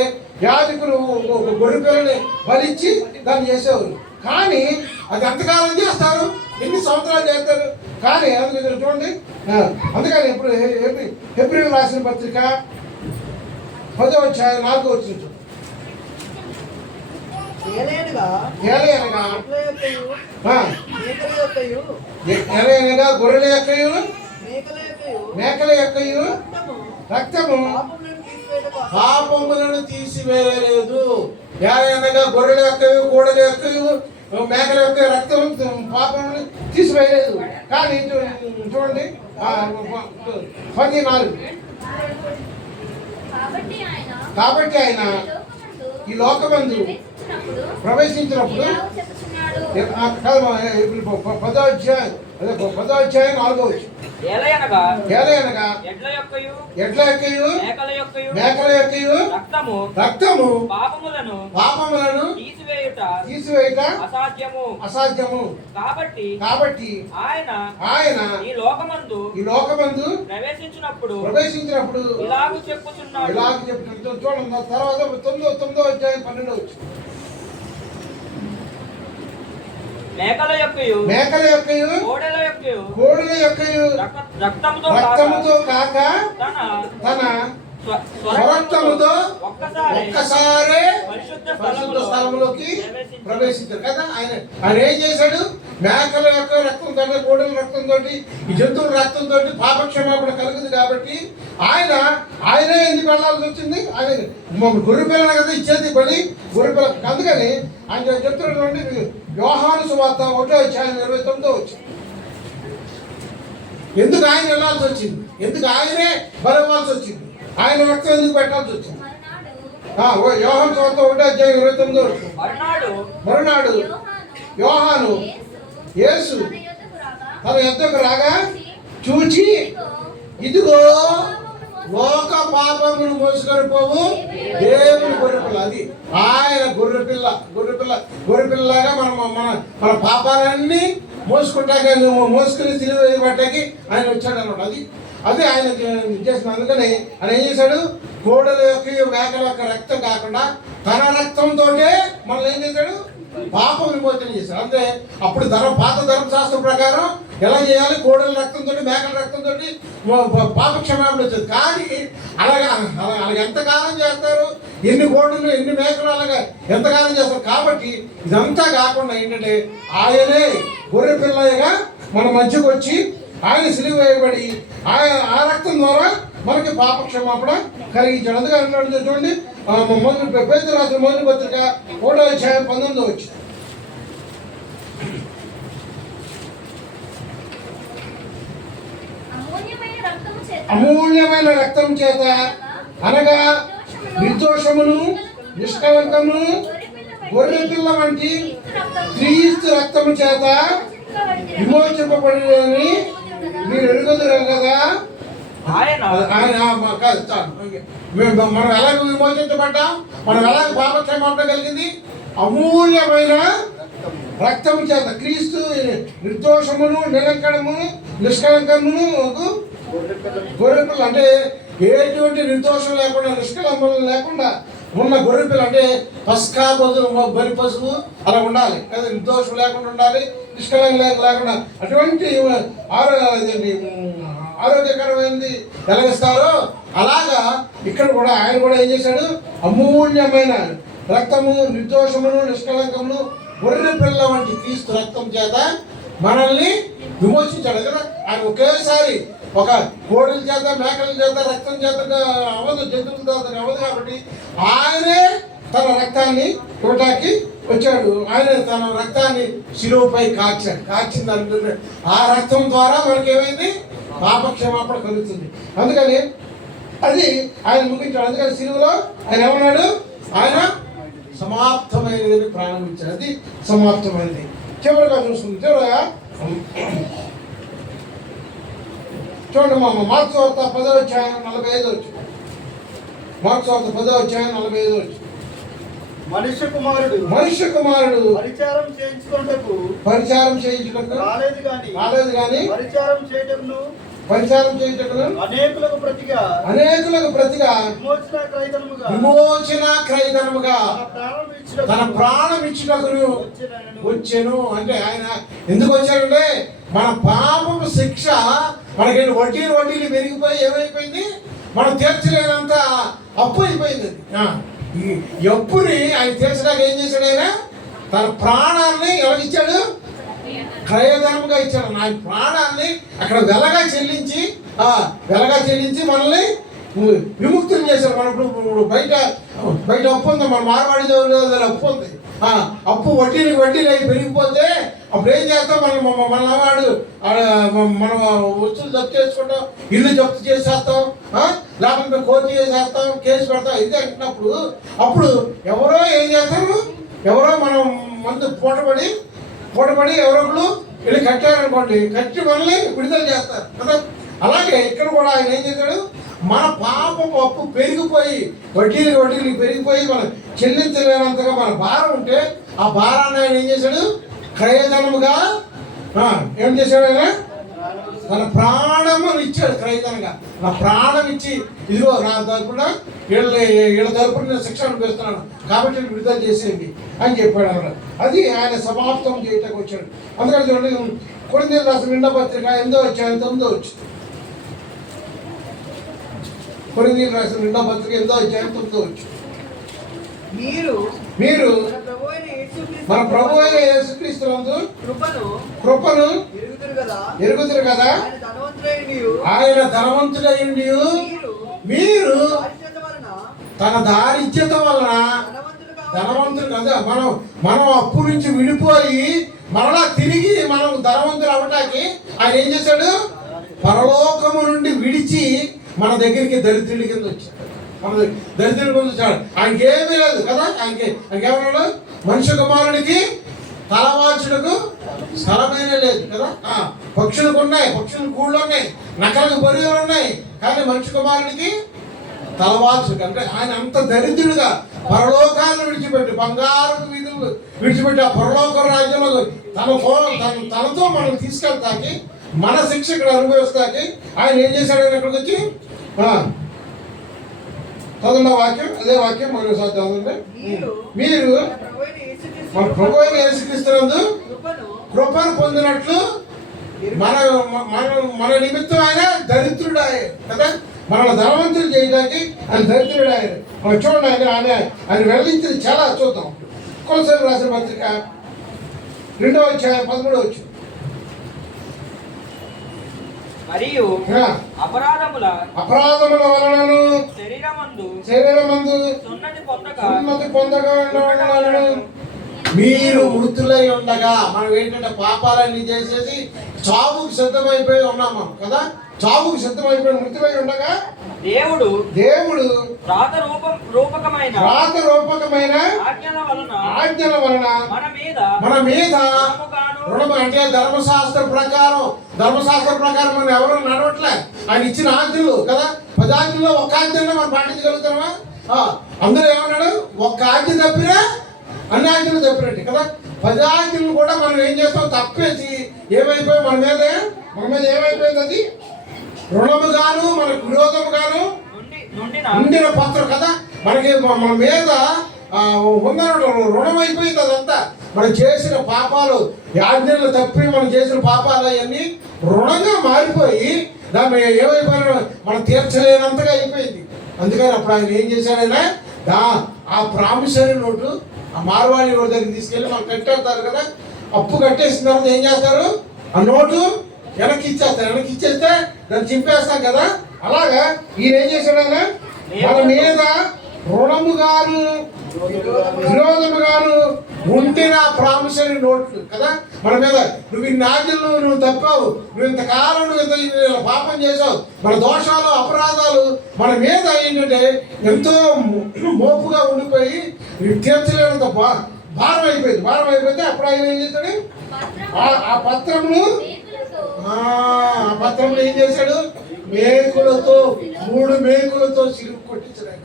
యాజకులు ఒక గొర్రె పిల్లని బలిచ్చి దాన్ని చేసేవారు. కానీ అది ఎంతకాలం చేస్తారు, ఎన్ని సంవత్సరాలు చేస్తారు. కానీ అందుకు చూడండి. అందుకని ఇప్పుడు హెబ్రీ రాసిన పత్రిక 10వ అధ్యాయం 4వ వచనం. ఏలయనగా ఏలయనగా ఎడ్ల యొక్కయు ఆ, మేకల యొక్కయు ఏలయనగా గొర్రెల యొక్కయు మేకల యొక్కయు మేకల యొక్కయు రక్తము రక్తము పాపములను తీసివేయుటకు పాపములను తీసివేయలేదు. ఏలయనగా గొర్రెల యొక్కయు కోడెల యొక్కయు మేకల యొక్క రక్తం పాపములను తీసివేయలేదు. కానీ చూడండి 14 కాబట్టి ఆయన ఈ లోకమందు ప్రవేశించినప్పుడు 10వ అధ్యాయం 4వ వచనం. ఏలయనగా ఏలయనగా ఎడ్ల యొక్కయు ఎడ్ల యొక్కయు మేకల యొక్కయు రక్తము పాపములను తీసివేయుట అసాధ్యము. కాబట్టి ఆయన ఈ లోకమందు ప్రవేశించినప్పుడు ఇలాగు చెప్పుచున్నాడు. చూడండి తర్వాత 9వ అధ్యాయం 12వ వచనం. మేకల యొక్కయు కోడెల యొక్కయు రక్తముతో కాక తన స్వరక్తముతో ఒక్కసారే పరిశుద్ధ స్థలములోకి ప్రవేశించారు కదా. ఆయన ఏం చేశాడు? మేకల యొక్క రక్తంతో కోడెల రక్తంతో ఈ జంతువుల రక్తంతో పాపక్షమాపణ కలుగుతుంది కాబట్టి ఆయనే ఎందుకు వెళ్ళాల్సి వచ్చింది? ఆయన గొర్రె పిల్లలు కదా ఇచ్చేది బలి గొర్రె పిల్ల. అందుకని ఆయన చెప్తున్నటువంటి యోహాను సువార్త 1:29 వచ్చింది. ఎందుకు ఆయన వెళ్ళాల్సి వచ్చింది? ఎందుకు ఆయనే బలవ్వాల్సి వచ్చింది? ఆయన రక్తం ఎందుకు పెట్టాల్సి వచ్చింది? యోహాను సువార్త 1:29 వచ్చింది. మరునాడు యోహాను యేసు తన యొద్దకు రాగా చూచి, ఇదిగో లోక పాపమును మోసుకొని పోవు దేవుని గొర్రెపిల్ల. అది ఆయన గొర్రెపిల్లగా మన పాపాలన్నీ మోసుకుని సిలువ వేయబట్టకి ఆయన వచ్చాడు అన్నమాట. అది ఆయన చేసిన. అందుకని ఆయన ఏం చేశాడు? కోడల యొక్క మేకల యొక్క రక్తం కాకుండా తన రక్తంతో మనల్ని ఏం చేశాడు? పాప విమోచన చేశాడు. అంటే అప్పుడు పాత ధర్మశాస్త్రం ప్రకారం ఎలా చేయాలి? కోడల రక్తంతో మేకల రక్తంతో పాప క్షమాపణ వచ్చేది. కానీ అలాగా ఎంతకాలం చేస్తారు? ఎన్ని కోడలు ఎన్ని మేకలు అలాగా ఎంతకాలం చేస్తారు? కాబట్టి ఇదంతా కాకుండా ఏంటంటే ఆయనే గొర్రె పిల్లగా మన మధ్యకు వచ్చి ఆయన సిలువ వేయబడి ఆ రక్తం ద్వారా మనకి పాప క్షమాపణ కలిగించాడు. అందుకని అంటున్నాడు చూడండి, పేతురు రాసిన మొదటి పత్రిక 1:19 వచ్చి. అమూల్యమైన రక్తం చేత అనగా నిర్దోషమును నిష్కలంకమును గొర్రె పిల్ల వంటి క్రీస్తు రక్తము చేత విమోచింపబడినని మీరు ఎరుగుదురు కదా. మనం ఎలాగ విమోచించబడ్డాం? మనం ఎలాగ పాపక్షమాపణ కలిగింది? అమూల్యమైన రక్తము చేత. క్రీస్తు నిర్దోషమును నిష్కలంకమును గొర్రెపిల్ల అంటే ఎటువంటి నిర్దోషం లేకుండా నిష్కలంకం లేకుండా ఉన్న గొర్రెపిల్ల అంటే పస్కా బలి పశువు అలా ఉండాలి కదా. నిర్దోషం లేకుండా ఉండాలి, నిష్కలంకం లేకుండా. అటువంటి ఆరోగ్యకరమైనది కలిగిస్తారో అలాగా ఇక్కడ కూడా ఆయన కూడా ఏం చేశాడు? అమూల్యమైన రక్తము నిర్దోషమును నిష్కలంకమును గొర్రె పిల్ల వంటి క్రీస్తు రక్తం చేత మనల్ని విమోచించాడు కదా. ఆయన ఒకేసారి ఒక కోడల చేత మేకల చేత రక్తం చేత అవ్వదు, జంతువులతో అవ్వదు. కాబట్టి ఆయనే తన రక్తాన్ని ఇవ్వటానికి వచ్చాడు. ఆయన తన రక్తాన్ని శిలువపై కాచిన దాని ఆ రక్తం ద్వారా మనకి ఏమైంది? పాపక్షమాపణ కలుగుతుంది. అందుకని అది ఆయన ముగించాడు. అందుకని శిలువలో ఆయన ఏమన్నాడు? ఆయన సమాప్తమైనది ప్రారంభించాడు. అది సమాప్తమైనది. చివరిగా చూసుకుంది. చివరగా చూడండి మార్క్స్ వార్త 10:45 వచ్చి. మార్క్స్ వార్త 10:45 వచ్చి. మనుష్య కుమారుడు పరిచారం చేయించుటకు రాలేదు గాని పరిచారం చేయుటకును అనేకులకు ప్రతిగా విమోచన క్రయధనముగా తన ప్రాణం ఇచ్చుటకును వచ్చెను. అంటే ఆయన ఎందుకు వచ్చాడంటే మన పాపము శిక్ష మనకి వడ్డీలు పెరిగిపోయి ఏమైపోయింది? మనం తీర్చలేనంత అప్పు అయిపోయింది. ఈ అప్పుని ఆయన తీర్చడానికి ఏం చేశాడు? ఆయన తన ప్రాణాన్ని ఎవరికి ఇచ్చాడు? క్రయధనముగా ఇచ్చాడు. ఆయన ప్రాణాన్ని అక్కడ వెలగా చెల్లించి మనల్ని విముక్తులు చేశారు. మనం ఇప్పుడు బయట అప్పు ఉంది, మన మార్వాడి అప్పు ఉంది. అప్పు వడ్డీలు అవి పెరిగిపోతే అప్పుడు ఏం చేస్తాం? మన వాడు మనం వస్తువులు జప్తు చేసుకుంటాం, ఇల్లు జప్తు చేసేస్తాం, లేకపోతే కోర్టు చేసేస్తాం, కేసు పెడతాం. ఇది అంటున్నప్పుడు అప్పుడు ఎవరో ఏం చేస్తారు? ఎవరో మనం మందు పూటపడి ఎవరొకరు వెళ్ళి కట్టారనుకోండి, కట్టి మనల్ని విడుదల చేస్తారు కదా. అలాగే ఇక్కడ కూడా ఆయన ఏం చేశాడు? మన పాపం అప్పు పెరిగిపోయి వడ్డీలు పెరిగిపోయి మనం చెల్లించలేనంతగా మన భారం ఉంటే ఆ భారాన్ని ఆయన ఏం చేశాడు? క్రయధనముగా ఏం చేశాడు? ఆయన తన ప్రాణము ఇచ్చాడు క్రయధనంగా. నా ప్రాణం ఇచ్చి ఇదిగో నా తరపున వీళ్ళ తరపున నేను శిక్ష అనిపిస్తున్నాను కాబట్టి విడుదల చేసేయండి అని చెప్పాడు అన్నమాట. అది ఆయన సమాప్తం చేయటానికి వచ్చాడు. అందుకని చూడండి, కొరింథీయులకు రాసిన 2వ పత్రిక 8వ అధ్యాయం 9వ వచనం. కొరింథీయులకు రాసిన 2వ పత్రిక 8వ అధ్యాయం 9వ వచనం. మీరు మన ప్రభు అయిన యేసుక్రీస్తునందు కృపను ఎరుగుదురు కదా. ఆయన ధనవంతుడైండి మీరు తన దారిద్ర్యత వలన ధనవంతులు కదా. మనం అప్పు నుంచి విడిపోయి మరలా తిరిగి మనం ధనవంతులు అవ్వటానికి ఆయన ఏం చేశాడు? పరలోకము నుండి విడిచి మన దగ్గరికి దరిద్రుడి కింద వచ్చాడు. మన దరిద్రుడి కింద వచ్చాడు. ఆయనకేమీ లేదు కదా. ఆయనకేమన్నాడు? మనుష్య కుమారుడికి తలవాల్చుటకు స్థలమైన లేదు కదా. పక్షులకు ఉన్నాయి, పక్షుల గూళ్ళు ఉన్నాయి, నకలకు బరువులు ఉన్నాయి, కానీ మనుష్య కుమారుడికి తలవాల్చు. అంటే ఆయన అంత దరిద్రుడుగా పరలోకాలను విడిచిపెట్టి బంగారు వీధులు విడిచిపెట్టి ఆ పరలోక రాజ్యంలో తనతో మనం తీసుకెళ్తాకి, మన శిక్ష ఇక్కడ అనుభవిస్తాకి ఆయన ఏం చేశాడు? ఆయన ఇక్కడికి వచ్చి చదువున్న వాక్యం, అదే వాక్యం మరోసారి చదవండి. మీరు మన ప్రభు అయిన యేసుక్రీస్తునందు కృపను పొందినట్లు మన నిమిత్తం ఆయన దరిద్రుడు కదా. మనల్ని ధనవంతులు చేయడానికి ఆయన దరిద్రుడు. మనం చూడండి, ఆయన వెల్లడించింది చాలా చూద్దాం. కొలసీయులకు రాసిన పత్రిక 2వ అధ్యాయం 13వ వచనం. మరియు అపరాధముల వలనను శరీరమందు సున్నతి పొందగా మీరు మృతులై ఉండగా, మనం ఏంటంటే పాపాలన్నీ చేసేసి చావుకు సిద్ధమైపోయి ఉన్నాం మనం కదా. చావుకు సిద్ధమైపోయి మృతులై ఉండగా దేవుడు రాత రూపకమైన ఆజ్ఞల వలన మన మీద రుణము, అంటే ధర్మశాస్త్ర ప్రకారం మనం ఎవరు నడవట్లే. ఆయన ఇచ్చిన ఆజ్ఞలు కదా, 10 ఆజ్ఞల్లో ఒక్క ఆజ్ఞలో మనం పాటించగలుగుతామా? అందరూ ఏమన్నాడు? ఒక్క ఆజ్ఞ తప్పినా అన్ని ఆజ్ఞలు తప్పినట్టు కదా. 10 ఆజ్ఞలు కూడా మనం ఏం చేస్తాం? తప్పేసి ఏమైపోయి మన మీద ఏమైపోయింది? అది రుణముగాను మనకు విరోధముగాను ఉండిన పత్రం కదా. మనకి మన మీద ఉన్న రుణం అయిపోయింది. అదంతా మనం చేసిన పాపాలు, ఆజ్ఞలు తప్పి మనం చేసిన పాపాలు అవన్నీ రుణంగా మారిపోయి దాన్ని ఏమైపోయినా మనం తీర్చలేనంతగా అయిపోయింది. అందుకని అప్పుడు ఆయన ఏం చేశాడైనా ఆ ప్రామిసరీ నోటు, ఆ మార్వాడి నోటు దగ్గర తీసుకెళ్ళి మనం కట్టేస్తారు కదా. అప్పు కట్టేసిన తర్వాత ఏం చేస్తారు? ఆ నోటు వెనక్కి ఇచ్చేస్తే దాన్ని చింపేస్తాం కదా. అలాగా ఈయన ఏం చేశాడైనా మన మీద రుణముగాను విరోధముగాను ఉండిన ప్రామిసరీ నోట్లు కదా. మన మీద నువ్వు ఇన్ని ఆజ్ఞలు నువ్వు తప్పావు, నువ్వు ఇంతకాలం నువ్వు ఇంత పాపం చేసావు, మన దోషాలు అపరాధాలు మన మీద ఏంటంటే ఎంతో మోపుగా ఉండిపోయి తీర్చలేనంత భారం అయిపోయింది. అప్పుడు ఆయన ఏం చేశాడు? ఆ పత్రమును ఏం చేశాడు? మేకులతో 3 మేకులతో సిలువ కొట్టించాడు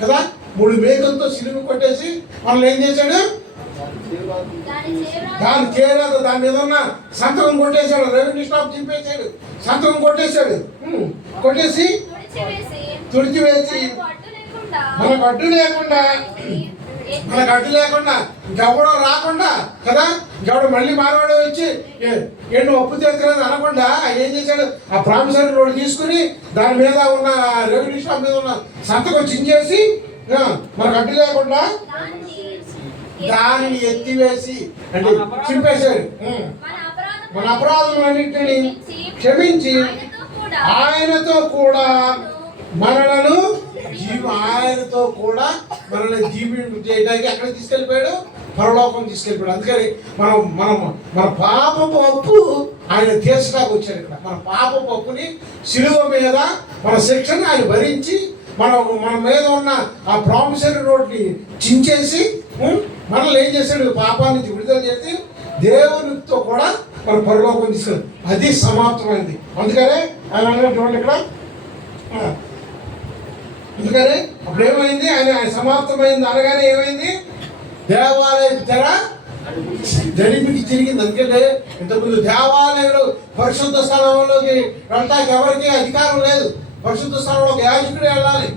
కదా. 3 మేకులతో సిలువ కొట్టేసి మనల్ని ఏం చేశాడు? దాని మీద ఉన్న సంతకం కొట్టేశాడు. రెవెన్యూ స్టాప్ చింపేశాడు, సంతకం కొట్టేశాడు. కొట్టేసి తుడిచివేసి మనకు అడ్డు లేకుండా ఇంకెవడో రాకుండా కదా, ఇంకెవడో మళ్ళీ మారవాడు వచ్చి ఏంటి అప్పు తీర్చలేదు అనకుండా ఏం చేశాడు? ఆ ప్రామిసరీ నోటు తీసుకుని దాని మీద ఉన్న రెవెన్యూ స్టాప్ మీద ఉన్న సంతకం చించేసి మనకు అడ్డు లేకుండా దానిని ఎత్తివేసి అంటే చింపేశాడు. మన అపరాధములన్నింటినీ క్షమించి ఆయనతో కూడా మనలను జీవింపు చేయడానికి ఎక్కడ తీసుకెళ్ళిపోయాడు? పరలోకం తీసుకెళ్ళిపోయాడు. అందుకని మన పాపపు అప్పు ఆయన తీర్చడానికి వచ్చాడు. ఇక్కడ మన పాపపు అప్పుని శిలువ మీద మన శిక్షను ఆయన భరించి మన మీద ఉన్న ఆ ప్రామిసరీ రోడ్ని చించేసి మనల్ని ఏం చేశాడు? పాపాన్ని నుంచి విడుదల చేసి దేవునితో కూడా మన పరలోకం తీసుకెళ్ళి అది సమాప్తమైంది. అందుకనే ఆయన చూడండి ఇక్కడ, అందుకని అప్పుడు ఏమైంది? ఆయన సమాప్తమైంది అనగానే ఏమైంది? దేవాలయం తెర జరిమికి తిరిగింది. అందుకంటే ఇంతకుముందు దేవాలయంలో పరిశుద్ధ స్థలంలోకి వెళ్ళటానికి ఎవరికి అధికారం లేదు. పరిశుద్ధ స్థలంలో యాజకుడు వెళ్ళాలి.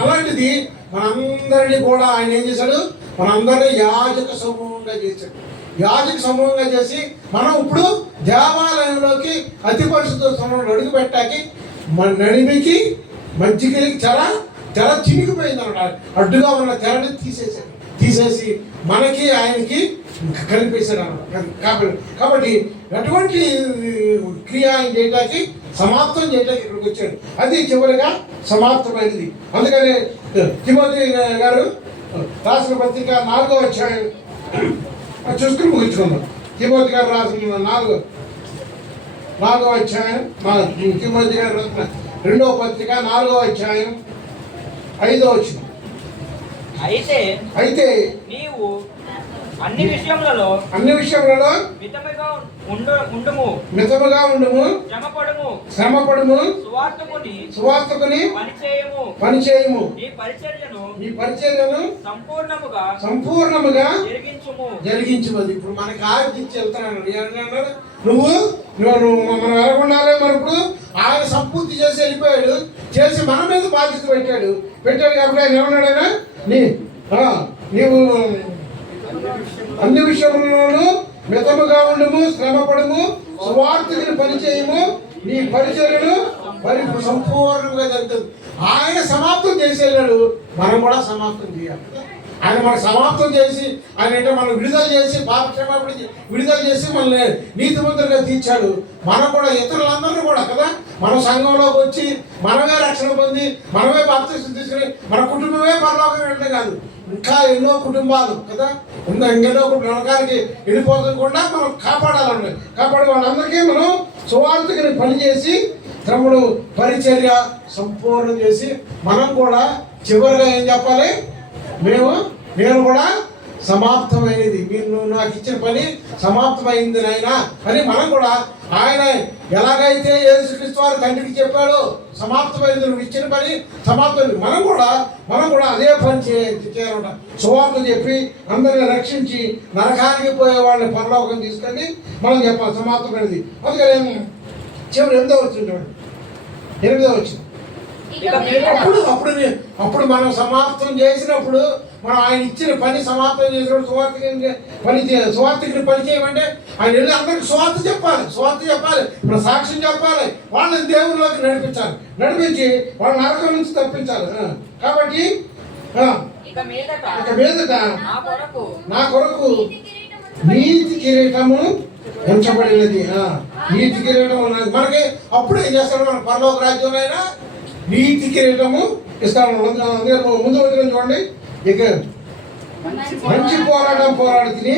అలాంటిది మనందరినీ కూడా ఆయన ఏం చేశాడు? మనందరినీ యాజక సమూహంగా చేశాడు. యాజక సమూహంగా చేసి మనం ఇప్పుడు దేవాలయంలోకి అతి పరిశుద్ధ స్థలంలో అడుగు పెట్టాకి మన నడిమికి మధ్యకి తెర చినిగిపోయింది అన్నమాట. అడ్డుగా ఉన్న తెరని తీసేసి మనకి ఆయనకి కలిపేశాడు అన్నమాట. కాబట్టి అటువంటి క్రియ ఆయన చేయడానికి సమాప్తం చేయడానికి ఇక్కడికి వచ్చాడు. అది చివరిగా సమాప్తమైనది. అందుకని తిమోతి గారు రాసిన పత్రిక 4వ అధ్యాయం చూసుకుని ముగించుకుందాం. తిమోతి గారు రాసిన 4వ అధ్యాయం, తిమోతి గారు రాసిన 2వ పత్రిక 4వ అధ్యాయం 5వ వచనం. అయితే నీవు అన్ని విషయములలో మితముగా ఉండుము, శ్రమపడుము, సువార్తకుని పనిచేయము, నీ పరిచర్యను సంపూర్ణముగా జరిగించుమది. ఇప్పుడు మనకి ఆర్థించి వెళ్తాను. నువ్వు మనం వెళ్ళకుండాలే. మరి ఇప్పుడు ఆయన సంపూర్తి చేసి వెళ్ళిపోయాడు. చేసి మన మీద బాధ్యత పెట్టాడు కాబట్టి ఆయన ఏమన్నాడైనా నీవు అన్ని విషయంలోనూ మితముగా ఉండుము, శ్రమపడము, సువార్తకుని పనిచేయము, నీ పరిచర్యను సంపూర్ణంగా జరుగుతుంది. ఆయన సమాప్తం చేసి వెళ్ళాడు, మనం కూడా సమాప్తం చేయాలి. ఆయన మనకు సమాప్తం చేసి ఆయన అంటే మనం విడుదల చేసి పాపక్షమాపణ విడుదల చేసి మనల్ని నీతిమంతులుగా తీర్చాడు. మనం కూడా ఇతరులందరినీ కూడా కదా మన సంఘంలోకి వచ్చి మనమే రక్షణ పొంది మనమే బాప్తిసం తీసుకుని మన కుటుంబమే పరలోకం వెళ్ళడం కాదు, ఇంకా ఎన్నో కుటుంబాలు కదా ఎన్నో లోకానికి వెళ్ళిపోకుండా మనం కాపాడాలండి. కాపాడి వాళ్ళందరికీ మనం సువార్తకుని పనిచేసి శ్రమను పరిచర్య సంపూర్ణం చేసి మనం కూడా చివరిగా ఏం చెప్పాలి? నేను కూడా సమాప్తమైనది, మీరు నాకు ఇచ్చిన పని సమాప్తమైంది నాయనా అని మనం కూడా ఆయన ఎలాగైతే యేసుక్రీస్తు వారు తండ్రికి చెప్పాడో సమాప్తమైంది, నువ్వు ఇచ్చిన పని సమాప్తమైంది, మనం కూడా అదే పని చేయాలన్నమాట. సువార్త చెప్పి అందరిని రక్షించి నరకానికి పోయే వాళ్ళని పరలోకం తీసుకొని మనం చెప్పాలి సమాప్తమైనది. అందుకని చివరి 8వ వచ్చింది, 8వ వచ్చింది. అప్పుడు మనం సమాప్తం చేసినప్పుడు మనం ఆయన ఇచ్చిన పని సమాప్తం చేసినప్పుడు సువార్తకుని పని చేయమంటే ఆయన వెళ్ళి అందరికి సువార్త చెప్పాలి, ఇప్పుడు సాక్ష్యం చెప్పాలి, వాళ్ళని దేవునిలోకి నడిపించి వాళ్ళ నరకం నుంచి తప్పించాలి. కాబట్టి ఇక మీదట నా కొరకు నీతి కిరీటము ఉంచబడినది. నీతి కిరీటము మనకి అప్పుడు ఏం చేస్తాడు? మన పరలోక రాజ్యంలో అయినా నీతి కిరీటము ఇస్తాను. ముందు వచ్చిన చూడండి, ఇక మంచి పోరాటం పోరాడుతుంది,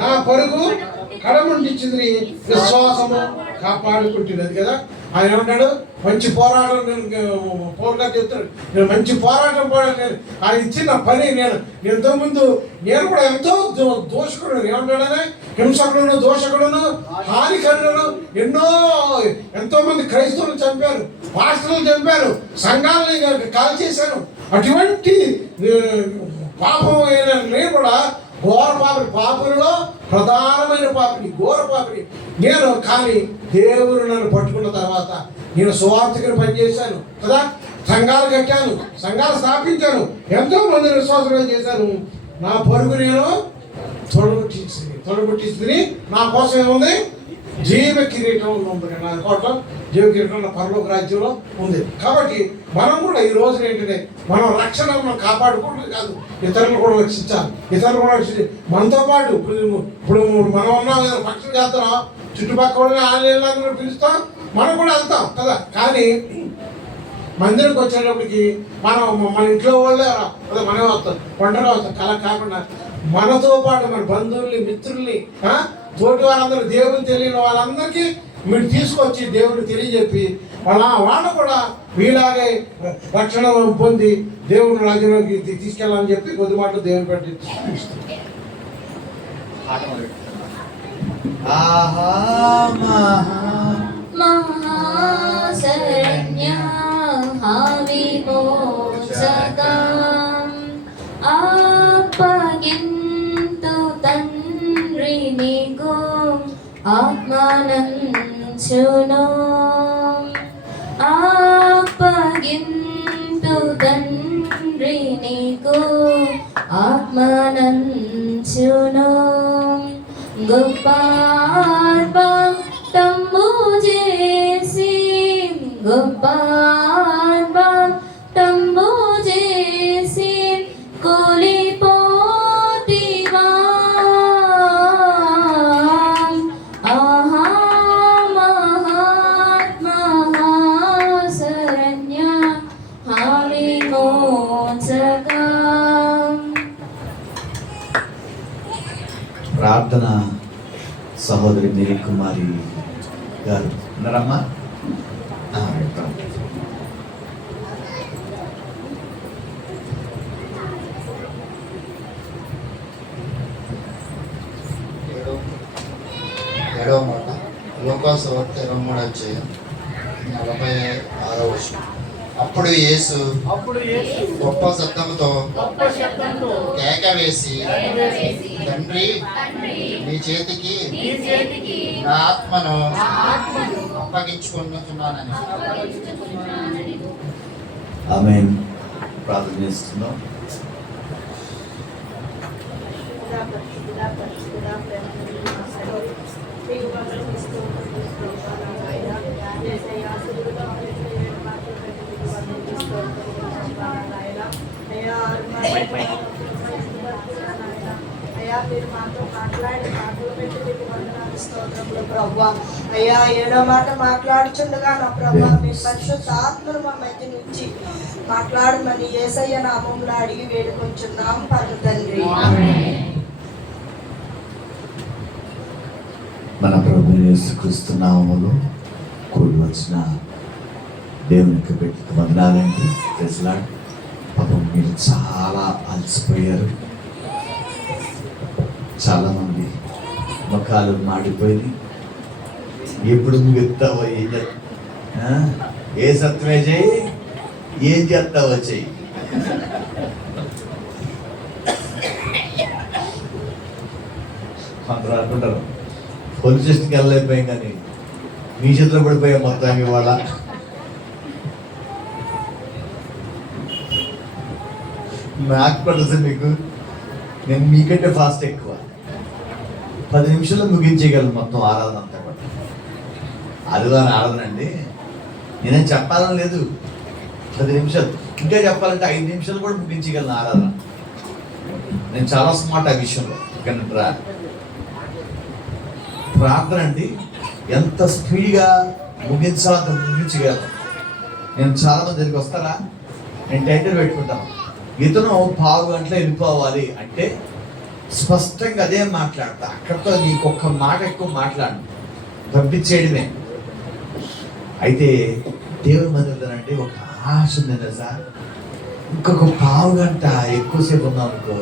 నా పరుగు కడముండిచ్చింది, విశ్వాసము కాపాడుకుంటున్నది కదా. ఆయన ఏమంటాడు? మంచి పోరాటం పోరాటం చెప్తాడు. నేను మంచి పోరాటం ఆయన ఇచ్చిన పని నేను ఇంతకుముందు నేను కూడా ఎంతో దోషకుడు ఏమంటాడనే హింసకుడును దోషకుడును హానికరులను ఎంతో మంది క్రైస్తవులను చంపారు, పాస్టర్లను చంపారు, సంఘాలని కాల్చేశాను. అటువంటి పాపం నేను కూడా ఘోర పాపిలో ప్రధానమైన ఘోర పాపిని నేను. కానీ దేవుడు నన్ను పట్టుకున్న తర్వాత నేను సువార్తకుని పనిచేశాను కదా, సంఘాలు కట్టాను, సంఘాలు స్థాపించాను, ఎంతో మంది విశ్వాసం చేశాను. నా పరుగు నేను తొడగొట్టించింది. నా కోసం ఏముంది? జీవ కిరీటం ఉంది నా కోట, జీవ కిరీటం నా పరలోక రాజ్యంలో ఉంది. కాబట్టి మనం కూడా ఈ రోజు ఏంటంటే మనం రక్షణ మనం కాపాడుకోవడం కాదు, ఇతరులు కూడా రక్షించాలి. ఇతరులు కూడా రక్షించి మనతో పాటు ఇప్పుడు మనం ఉన్నాం ఏదో ఫంక్షన్ చేస్తున్నాం, చుట్టుపక్కల ఆన్లైన్లో పిలుస్తాం, మనం కూడా వెళ్తాం కదా. కానీ మందిరికి వచ్చేటప్పటికి మనం మన ఇంట్లో వాళ్ళే మనమే వస్తాం, ఒంటరిగా వస్తాం. కల కాకుండా మనతో పాటు మన బంధువుల్ని, మిత్రుల్ని, తోటి వాళ్ళందరూ, దేవుని తెలియని వాళ్ళందరికీ మీరు తీసుకొచ్చి దేవుడిని తెలియజెప్పి వాళ్ళు కూడా మీలాగే రక్షణ పొంది దేవుని రాజ్యంలోకి తీసుకెళ్ళాలని చెప్పి కొద్ది మాటలు దేవుని పెట్టి మహాశరణ్య విమోచకం అప్పగింతు తండ్రి నీకు ఆత్మానంచును, అప్పగింతు తండ్రి నీకు ఆత్మానంచును. గొప్ప తమ్ము చేసి గొప్ప తమ్ము చేసి కూలిపోతివా, ఆహా మహాత్మహాశరణ్య విమోచకం. ప్రార్థన సహోదరి మేరీ కుమారి గారు ఉన్నారమ్మా? ఏడవ మాట లూకాసు వార్త 23వ అధ్యాయం 46వ వచనం. అప్పుడు యేసు గొప్ప శబ్దముతో కేక వేసి, తండ్రి నీ చేతికి నా ఆత్మను అప్పగించుకుంటున్నానని. ఆమేన్. ప్రార్థన చేస్తున్నాం. అయ్యా మీరు మాతో మాట్లాడి మాటలు పెట్టి మీకు వందనాలు స్తోత్రములు ప్రభువా. అయ్యా ఏడో మాట మాట్లాడుచుండగా నా ప్రభువా మీ పరిశుద్ధ ఆత్మను మా మధ్య నుంచి మాట్లాడమని యేసయ్య నామంలో అడిగి వేడుకొంచున్నాం పరమ తండ్రి. మన ప్రభు యేసుక్రీస్తు నామములో కూడి వచ్చిన దేవునికి పెట్టి వందనాలండి. ప్రజలాడు పాపం మీరు చాలా అలసిపోయారు. చాలామంది ముఖాలు మాడిపోయి ఎప్పుడు ముగిస్తావో ఏ సత్వే చేయి, ఏం చేస్తావో చెయ్యి. కొందరు అనుకుంటారు పోలీస్ స్టేషన్కి వెళ్ళలేకపోయాం కానీ మీ చేతిలో పడిపోయాం మొత్తం ఇవాళ. నాకు పడుతుంది మీకు, నేను మీకంటే ఫాస్ట్ ఎక్కువ. 10 నిమిషాల్లో ముగించేయగలను మొత్తం ఆరాధన అంతా కూడా. ఆదివారం ఆరాధన అండి, నేనేం చెప్పాలని లేదు. 10 నిమిషాలు, ఇంకా చెప్పాలంటే 5 నిమిషాలు కూడా ముగించగలను ఆరాధన. నేను చాలా స్మార్ట్ ఆ విషయంలో. ఇక్కడ ప్రార్థన అండి ఎంత స్పీడ్గా ముగించాలో అంత ముగించగలను. నేను చాలామంది దగ్గరికి వస్తారా, నేను టైటిల్ పెట్టుకుంటాను, ఇతను 15 గంటలు వెళ్ళిపోవాలి అంటే స్పష్టంగా అదే మాట్లాడతా. అక్కడితో నీకు ఒక్క మాట ఎక్కువ మాట్లాడు, పంపించేయడమే. అయితే దేవుని మందిరం అంటే ఒక ఆశ ఉంది సార్. ఇంకొక 15 గంట ఎక్కువసేపు ఉన్నాం అనుకో,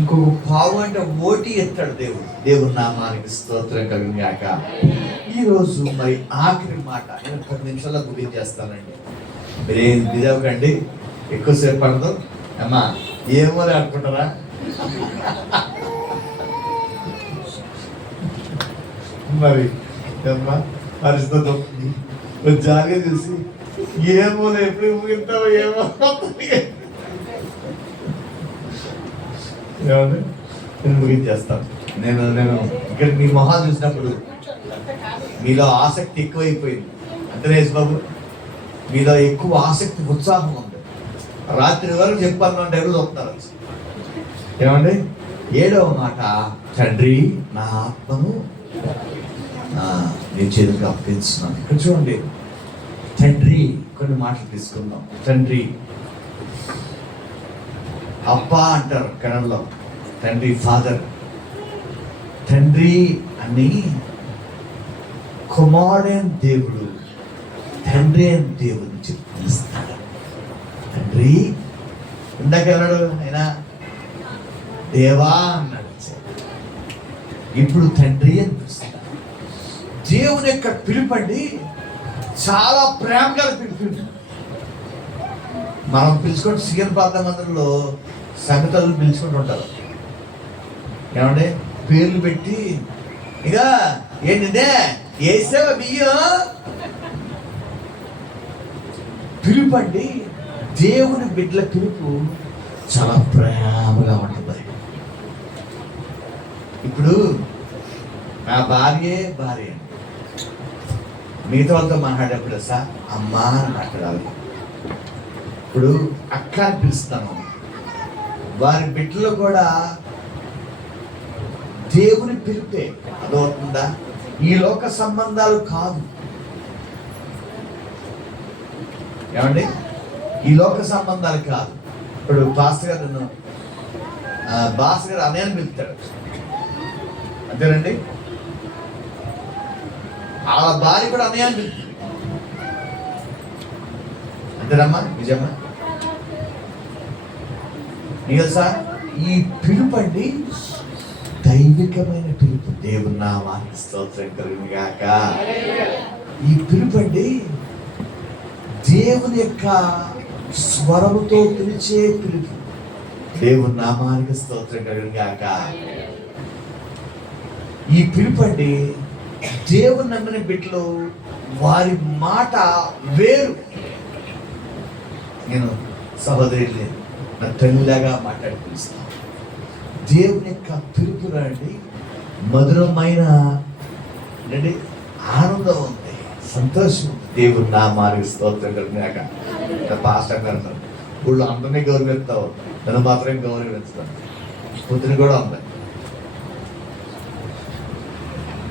ఇంకొక 15 గంట ఓటీ ఎత్తాడు దేవుడు. దేవుని నామానికి స్తోత్రం కలిగాక. ఈరోజు మరి ఆఖరి మాట నేను 10 నిమిషాల్లో ముగించేస్తానండి. మీరేం బిదవకండి, ఎక్కువసేపు పడదు. అమ్మా ఏమో అనుకుంటారా? మరి అమ్మా పరిస్థితి జాగ్రత్త చూసి ఏమో ఎప్పుడు ముగిస్తావో ఏమో. ఏమండి నేను ముగించేస్తాను. నేను ఇక్కడ మీ మొహాలు చూసినప్పుడు మీలో ఆసక్తి ఎక్కువైపోయింది. అంతేనేసి బాబు, మీలో ఎక్కువ ఆసక్తి, ఉత్సాహం ఉంది. రాత్రి వరకు చెప్పాను అంటే ఎవరు చెప్తారు. ఏమండి? 7వ మాట, తండ్రి నా ఆత్మను నీ చేతులకు అప్పగించున్నాను. ఇక్కడ చూడండి, తండ్రి, కొన్ని మాటలు తీసుకుందాం. తండ్రి, అబ్బా అంటారు కన్నడలో, తండ్రి, ఫాదర్. తండ్రి అని కుమారుడైన దేవుడు తండ్రి అని దేవుడిని పిలుస్తాడు. తండ్రి ఇందాక అన్నాడు ఆయన, దేవా అన్నాడు. ఇప్పుడు తండ్రి అని పిలుస్తాడు. దేవుని యొక్క పిలుపండి చాలా ప్రేమ గల పిలుపు. మనం పిలుచుకుంటే సీఎం ప్రాంత మందిరంలో సంగతులు పిలుచుకుంటూ ఉంటారు. ఏమంటే పేర్లు పెట్టి, ఇక ఏంటంటే వేసావ బియ్యం. పిలుపండి, దేవుని బిడ్డల పిలుపు చాలా ప్రేమగా ఉంటుంది. ఇప్పుడు నా భార్య మిగతా వాళ్ళతో మాట్లాడేప్పుడు సార్ అమ్మా అని మాట్లాడాలి. ఇప్పుడు అక్క అని పిలుస్తాను. వారి బిడ్డలో కూడా దేవుని పిలిపే. అదవుతుందా? ఈ లోక సంబంధాలు కాదు. ఏమండి? ఈ లోక సంబంధాలు కాదు. ఇప్పుడు పాస్టర్ గారు నన్ను బాస్ గారు అన్నయ్య అని పిలుస్తాడు. అంతేనండి? ఆ భార్య కూడా అన్నయ్య అని పిలుస్తుంది. అంతేనమ్మా? నిజమ్మా? తెలుసా? ఈ పిలుపండి దైవికమైన పిలుపు. దేవుని నామానికి స్తోత్రం కలుగును గాక. ఈ పిలుపండి దేవుని యొక్క స్వరముతో పిలిచే పిలుపు. దేవుని నామానికి స్తోత్రం కలుగును గాక. ఈ పిలుపండి దేవుని నమ్మిన బిడ్డలు వారి మాట వేరు. నేను సహోదరులే నా తల్లిలాగా మాట్లాడి పిలుస్తాను. దేవుని యొక్క పిలుపు రండి మధురమైన ఆనందం ఉంది, సంతోషం ఉంది. దేవుని నామానికి స్తోత్రం కలిగినాక పాస్టర్ గారు ఊళ్ళో అందరినీ గౌరవిస్తావు, నన్ను మాత్రమే గౌరవిస్తాను. పొద్దున కూడా ఉంది.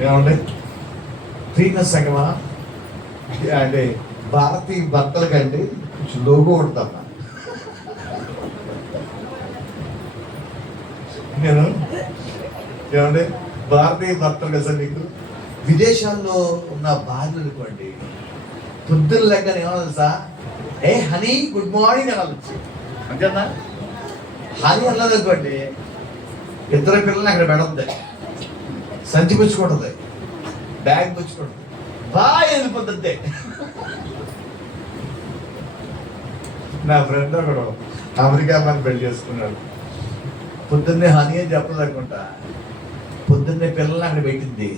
ఏమండి? ప్రియమైన సంగమా, అంటే భారతీయ భర్తల కంటే లోగో ఉంటుందమ్మా. నేను ఏమంటే భారతీయ భర్తలు కదా మీకు. విదేశాల్లో ఉన్న భార్యలు అనుకోండి, పొద్దున్న లెక్క ఏమన్నా తెలుసా, ఏ హనీ గుడ్ మార్నింగ్ అనాలి. అంతేనా? హనీ అన్నది అనుకోండి, ఇద్దరు పిల్లల్ని అక్కడ పెడుతుంది, సంచి పుచ్చుకుంటుంది, బ్యాగ్ పుచ్చుకుంటుంది, బాగా వెళ్ళిపోతుంది. నా ఫ్రెండ్ ఒకడు అమెరికా మన పెళ్లి చేసుకున్నాడు. పొద్దున్నే హనీ అని చెప్పదనుకుంటా, పొద్దున్నే పిల్లల్ని అక్కడ పెట్టింది,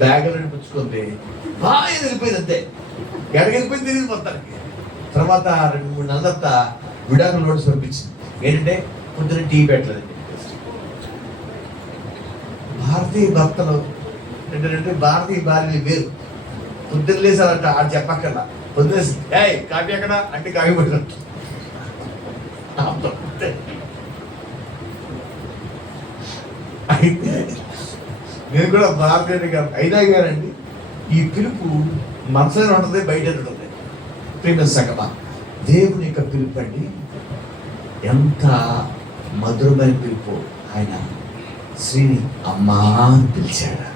బ్యాగులు పుచ్చుకుంది, బాగా వెళ్ళిపోయింది. అంతే, ఎక్కడికి వెళ్ళిపోయింది తెలియదు మొత్తానికి. తర్వాత 2-3 నెలల తర్వాత విడాకులు నోటీస్ పంపించింది. ఏంటంటే పొద్దున్న టీ పెట్టలేదండి. భారతీయ భర్తలు ఏంటంటే భారతీయ భార్యలు వేరు. పొద్దున్న లేసారంట, అది చెప్పక్కర్లా. పొద్దున్న కాఫీ ఎక్కడ అంటే కాఫీ పడినట్టు. అయితే నేను కూడా భారతీయుని గారు అయినా గారండి ఈ పిలుపు మనసులో ఉంటుంది, బయట ఉంటుంది. ప్రేమ సగమా, దేవుని యొక్క పిలుపు అండి ఎంత మధురమైన పిలుపు. ఆయన శ్రీని అమ్మా అని పిలిచాడు.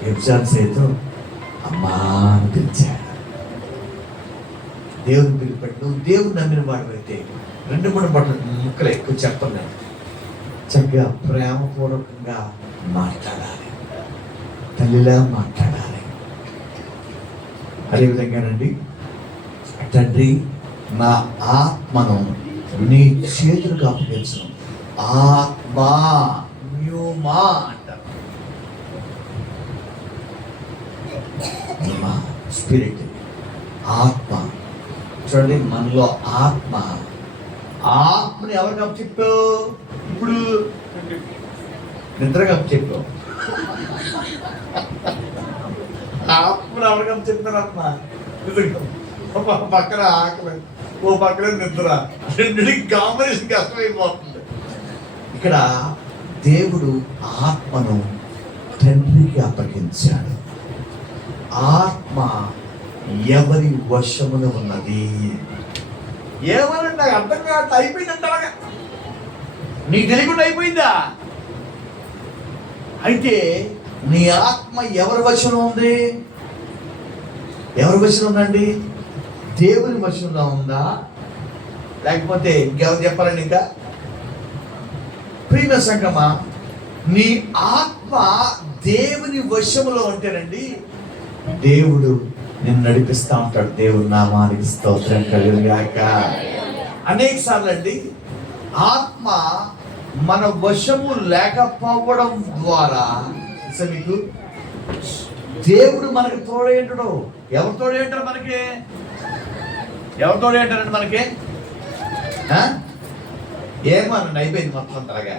వ్యభిచారం సైతం అమ్మా అని పిలిచాడు. దేవుని పిలుపండి. నువ్వు దేవుని నమ్మిన వాడు అయితే 2-3 ముక్కలు ఎక్కువ చెప్పలేదు, చక్కగా ప్రేమపూర్వకంగా మాట్లాడాలి, తల్లిలా మాట్లాడాలి. అదేవిధంగానండి, తండ్రి నా ఆత్మను నీ చేతులకు అప్పగించను. ఆత్మ న్యూమా అంటారు. స్పిరిట్, ఆత్మ. చూడండి, మనలో ఆత్మని ఎవరికి అప్పచెప్పావు? ఇప్పుడు నిద్రగా అప్పచెప్పావు. చెప్పిన ఎవరికైనా చెప్తారమ్మా, పక్కన ఆకలి, ఓ పక్కన నిద్ర, రెండింటికి కాంబినేషన్ కష్టమైపోతుంది. ఇక్కడ దేవుడు ఆత్మను తండ్రికి అప్పగించాడు. ఆత్మ ఎవరి వశమున ఉన్నది? ఏమనండి నాకు అర్థం కావట్లేదు. అయిపోయిందంట, అలాగా నీకు తెలియకుండా అయిపోయిందా? అయితే నీ ఆత్మ ఎవరి వశంలో ఉంది? ఎవరి వశంలో ఉందండి? దేవుని వశంలో ఉందా, లేకపోతే ఇంకెవరు చెప్పాలండి? ఇంకా ప్రియమైన సంగమా, నీ ఆత్మ దేవుని వశములో ఉంటేనండి దేవుడు నిన్ను నడిపిస్తా ఉంటాడు. దేవుడు నామానికి స్తోత్రం కలుగుగాక. అనేక సార్లు అండి ఆత్మ మన వశము లేకపోవడం ద్వారా మీకు దేవుడు మనకి తోడేంటాడు. ఎవరు తోడేంటారు మనకి? ఎవరు తోడేంటారండి మనకి? ఏమో నన్ను అయిపోయింది మొత్తం అంతలాగా.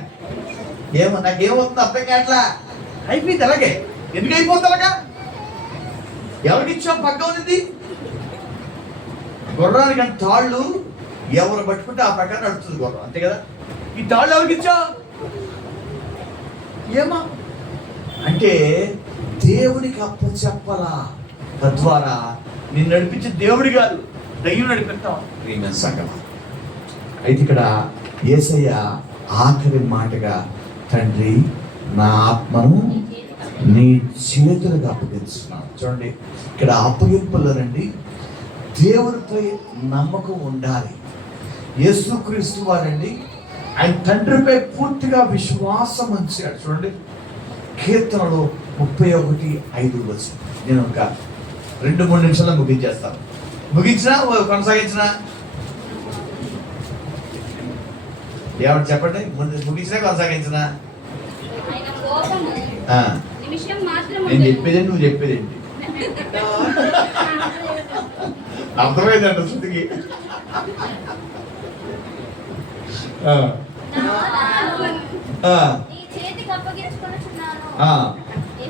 ఏమో నాకేమవుతుంది అర్థం కావట్లా. అయిపోయింది అలాగే. ఎందుకు అయిపోతుంది అలాగా? ఎవరికిచ్చాం? పక్క ఉంది గుర్రానికి అంటే తాళ్ళు ఎవరు పట్టుకుంటే ఆ ప్రకారం నడుస్తుంది గుర్రం, అంతే కదా. ఈ తాళ్ళు ఎవరికిచ్చా? ఏమో అంటే దేవునికి అప్పచెప్పలా. తద్వారా నిన్ను నడిపించే దేవుడి కాదు, దయ్యం నడిపిస్తాం. సంగమా, అయితే ఇక్కడ యేసయ్య ఆఖరి మాటగా, తండ్రి నా ఆత్మను నీ చేతులకు అప్పగిస్తున్నాను. చూడండి, ఇక్కడ అప్పగింపులోనండి దేవునిపై నమ్మకం ఉండాలి. యేసుక్రీస్తు వారండి ఆయన తండ్రిపై పూర్తిగా విశ్వాసం ఉంచాడు. చూడండి, కీర్తనలో 31:5. నేను ఒక 2-3 నిమిషాల్లో ముగించేస్తాను. ముగించినా కొనసాగించినా ఏమంటే చెప్పండి. ముగించినా కొనసాగించినా నేను చెప్పేదేంటి, నువ్వు చెప్పేదేంటి? అర్థమైందంట శృతికి.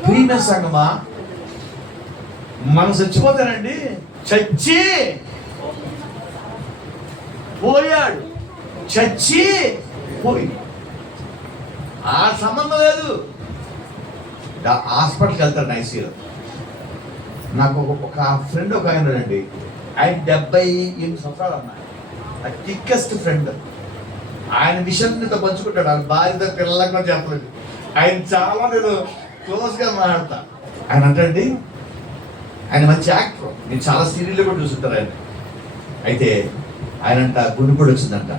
ప్రియమైన సంగమా, మనం చచ్చిపోతానండి. చచ్చి పోయాడు, చచ్చి పోయి ఆ సంబంధం లేదు. హాస్పిటల్కి వెళ్తాడు ఐసీలో. నాకు ఒక ఫ్రెండ్ ఒక ఆయన అండి, ఆయన 78 సంవత్సరాలు అన్నా, థిక్కెస్ట్ ఫ్రెండ్. ఆయన విషయంతో పంచుకుంటాడు. ఆయన భార్యతో పిల్లలకు కూడా చెప్పలేదు. ఆయన చాలా నేను క్లోజ్గా మాట్లాడతా. ఆయన అంటండి, ఆయన మంచి యాక్టర్, నేను చాలా సీరియల్లో కూడా చూస్తుంటారు ఆయన. అయితే ఆయన అంట గుండెపోటు వచ్చిందంట.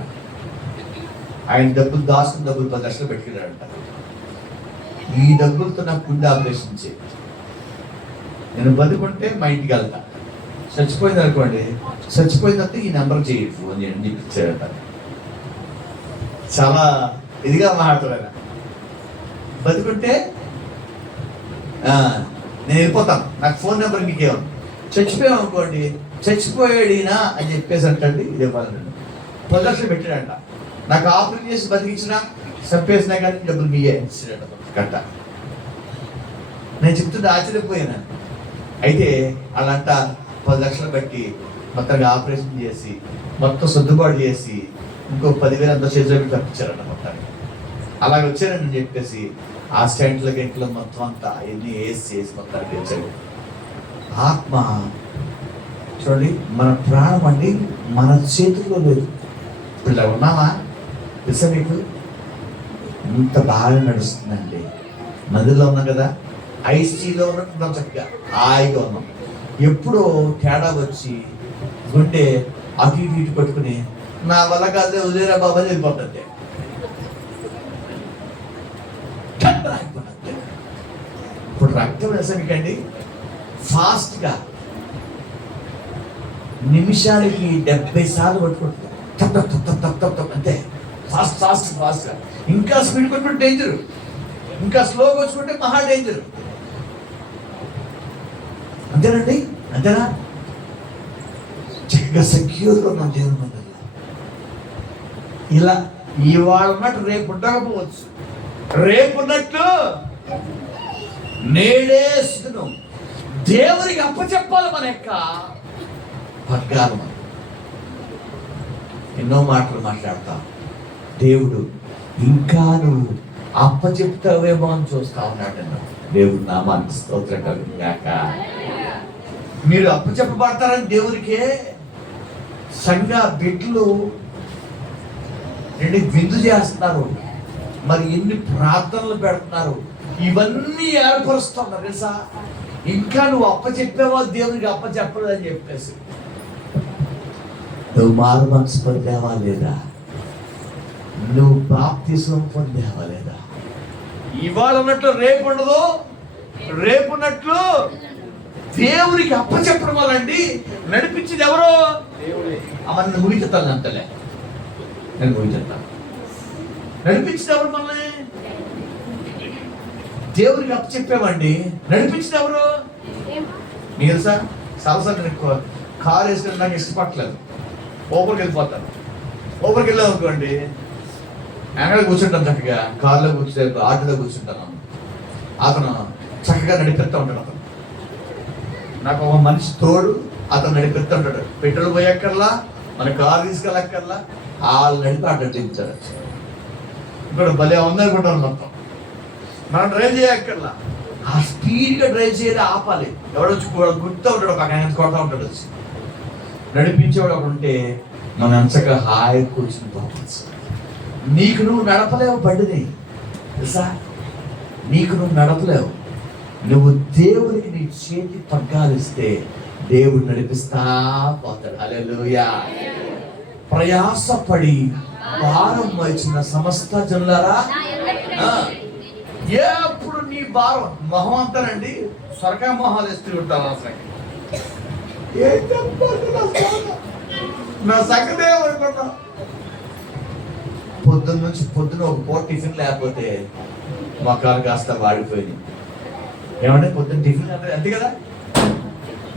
ఆయన డబ్బులు దాచుకున్న డబ్బులు 10 లక్షలు పెట్టుకున్నాడంట. ఈ డబ్బులతో నాకు గుండె ఆపరేషన్ చేయి, నేను బతుకుంటే మా ఇంటికి వెళ్తా, చచ్చిపోయింది అనుకోండి, చచ్చిపోయిందంటే ఈ నెంబర్ చేయి, ఫోన్ చేయండి ఇచ్చాడట. చాలా ఇదిగా మాట్లాడతాడు. బతుకుంటే నేను వెళ్ళిపోతాను, నాకు ఫోన్ నెంబర్ మీకేమో. చచ్చిపోయాం అనుకోండి, చచ్చిపోయాడినా అని చెప్పేసి అంటండి. ఇదే వాళ్ళండి 10 లక్షలు పెట్టాడంట. నాకు ఆపరేషన్ చేసి బతికించినా చంపేసినా కానీ డబ్బులు మీయే ఇచ్చాడట గట్ట. నేను చెప్తుంటే ఆశ్చర్యపోయాను. అయితే అలాంట 10 లక్షలు పెట్టి మొత్తంగా ఆపరేషన్ చేసి మొత్తం సర్దుబాటు చేసి ఇంకో 10,000 అంత చేసేవి తప్పించారంట మొత్తానికి. అలాగే వచ్చారని చెప్పేసి ఆ స్టాండ్ల గంటలో మొత్తం అంతా ఎన్ని చేసి మొత్తానికి వచ్చాడు. ఆత్మ చూడండి, మన ప్రాణం అండి మన చేతుల్లో లేదు. ఇప్పుడు ఇలా ఉన్నామా తెలుసా మీకు? ఇంత బాగా నడుస్తుందండి. నదిలో ఉన్నాం కదా, ఐసీలో ఉన్నట్టున్నాం, చక్కగా హాయిగా ఉన్నాం. ఎప్పుడో తేడా వచ్చి గుండె అటు ఇటు ఇటు పట్టుకుని నా వల్ల కాదే వదిలేరా బాబా వెళ్ళిపోతుంది. ఇప్పుడు రక్తం వేసమికండి ఫాస్ట్గా నిమిషానికి 70 సార్లు పట్టుకుంటుంది. తప్ తప్ తప్ తప్ తప్ తప్ అంతే. ఫాస్ట్ ఫాస్ట్ ఫాస్ట్గా. ఇంకా స్పీడ్ కొట్టుకుంటే డేంజరు, ఇంకా స్లోగా వచ్చుకుంటే మహా డేంజరు. అంతేనండి, అంతేనా? చక్కగా సెక్యూర్గా ఉన్నాం దేవుని మందిరంలో. ఇలా ఇవాళ ఉన్నట్టు రేపు ఉండకపోవచ్చు, రేపు ఉన్నట్టు నేడే స్థితం దేవునికి అప్పచెప్పాలి మన యొక్క పగ్గాలు. మనం ఎన్నో మాటలు మాట్లాడతాం. దేవుడు ఇంకా నువ్వు అప్పచెప్తావేమో అని చూస్తా ఉన్నాడు. దేవుడు నామానికి స్తోత్రం కలుగును గాక. మీరు అప్పచెప్పబడతారని దేవునికే సంఘ బిడ్డలు రెండు విందు చేస్తున్నారు, మరి ఎన్ని ప్రార్థనలు పెడుతున్నారు, ఇవన్నీ ఏర్పరుస్తున్నారు తెలుసా. ఇంకా నువ్వు అప్పచెప్పావా దేవునికి అప్పచెప్పలేదని చెప్పేసి. నువ్వు మారు మనసు పొందావా లేదా? నువ్వు బాప్తిసం పొందావా లేదా? ఇవాళ ఉన్నట్లు రేపు ఉండదు, రేపు ఉన్నట్లు దేవునికి అప్పచెప్పడం వల్లండి నడిపించింది ఎవరో. అవన్నీ ముగిచెత్తాను అంతలే, నేను ముగిచెత్తాను. నడిపించింది ఎవరు? మనల్ని దేవునికి అప్పచెప్పామండి. నడిపించింది ఎవరు? మీరు సార్ సరసరి నేను కారు వేసుకుని నాకు ఇష్టపడలేదు, ఓపర్కి వెళ్ళిపోతాను. ఓపర్కి వెళ్ళాం అనుకోండి, అక్కడ కూర్చుంటాను చక్కగా, కారులో కూర్చుంటే ఆటోలో కూర్చుంటాను. అతను చక్కగా నడిపిస్తూ ఉంటాడు. అతను నాకు ఒక మనిషి తోడు, అతను నడిపిస్తూ ఉంటాడు. పెట్రోల్ పోయక్కర్లా, మన కారు తీసుకెళ్ళక్కర్లా, వాళ్ళు నడిపి ఆటో దించారు. ఇక్కడ భలే ఉందనుకుంటాను. మొత్తం మనం డ్రైవ్ చేయక్కర్లా, ఆ స్పీడ్గా డ్రైవ్ చేయాలి, ఆపాలి. ఎవడొచ్చి గుర్తూ ఉంటాడు, ఒక ఆయన కొడతా ఉంటాడు. వచ్చి నడిపించేవాడు ఒకడు ఉంటే మనం ఎంచగా హాయి కూర్చుని పోవచ్చు. నీకు నువ్వు నడపలేవు బండిని తెలుసా, నీకు నువ్వు నడపలేవు. నువ్వు దేవునికి నీ చేతి పగ్గాలిస్తే దేవుడు నడిపిస్తా పోతాడు. హల్లెలూయా. ప్రయాసపడి భారం వచ్చిన సమస్త జనులారా, ఎప్పుడు నీ భారం మొహం అంతానండి స్వర్గ మొహాలు వేస్తూ ఉంటాను. అసలు ఏం చెప్పాలి నా సంగతే అనుకుంటా. పొద్దున్న ఒక పూట టిఫిన్ లేకపోతే మొక్కలు కాస్త వాడిపోయింది. ఏమంటే పొద్దున్న టిఫిన్ అంటే అంతే కదా.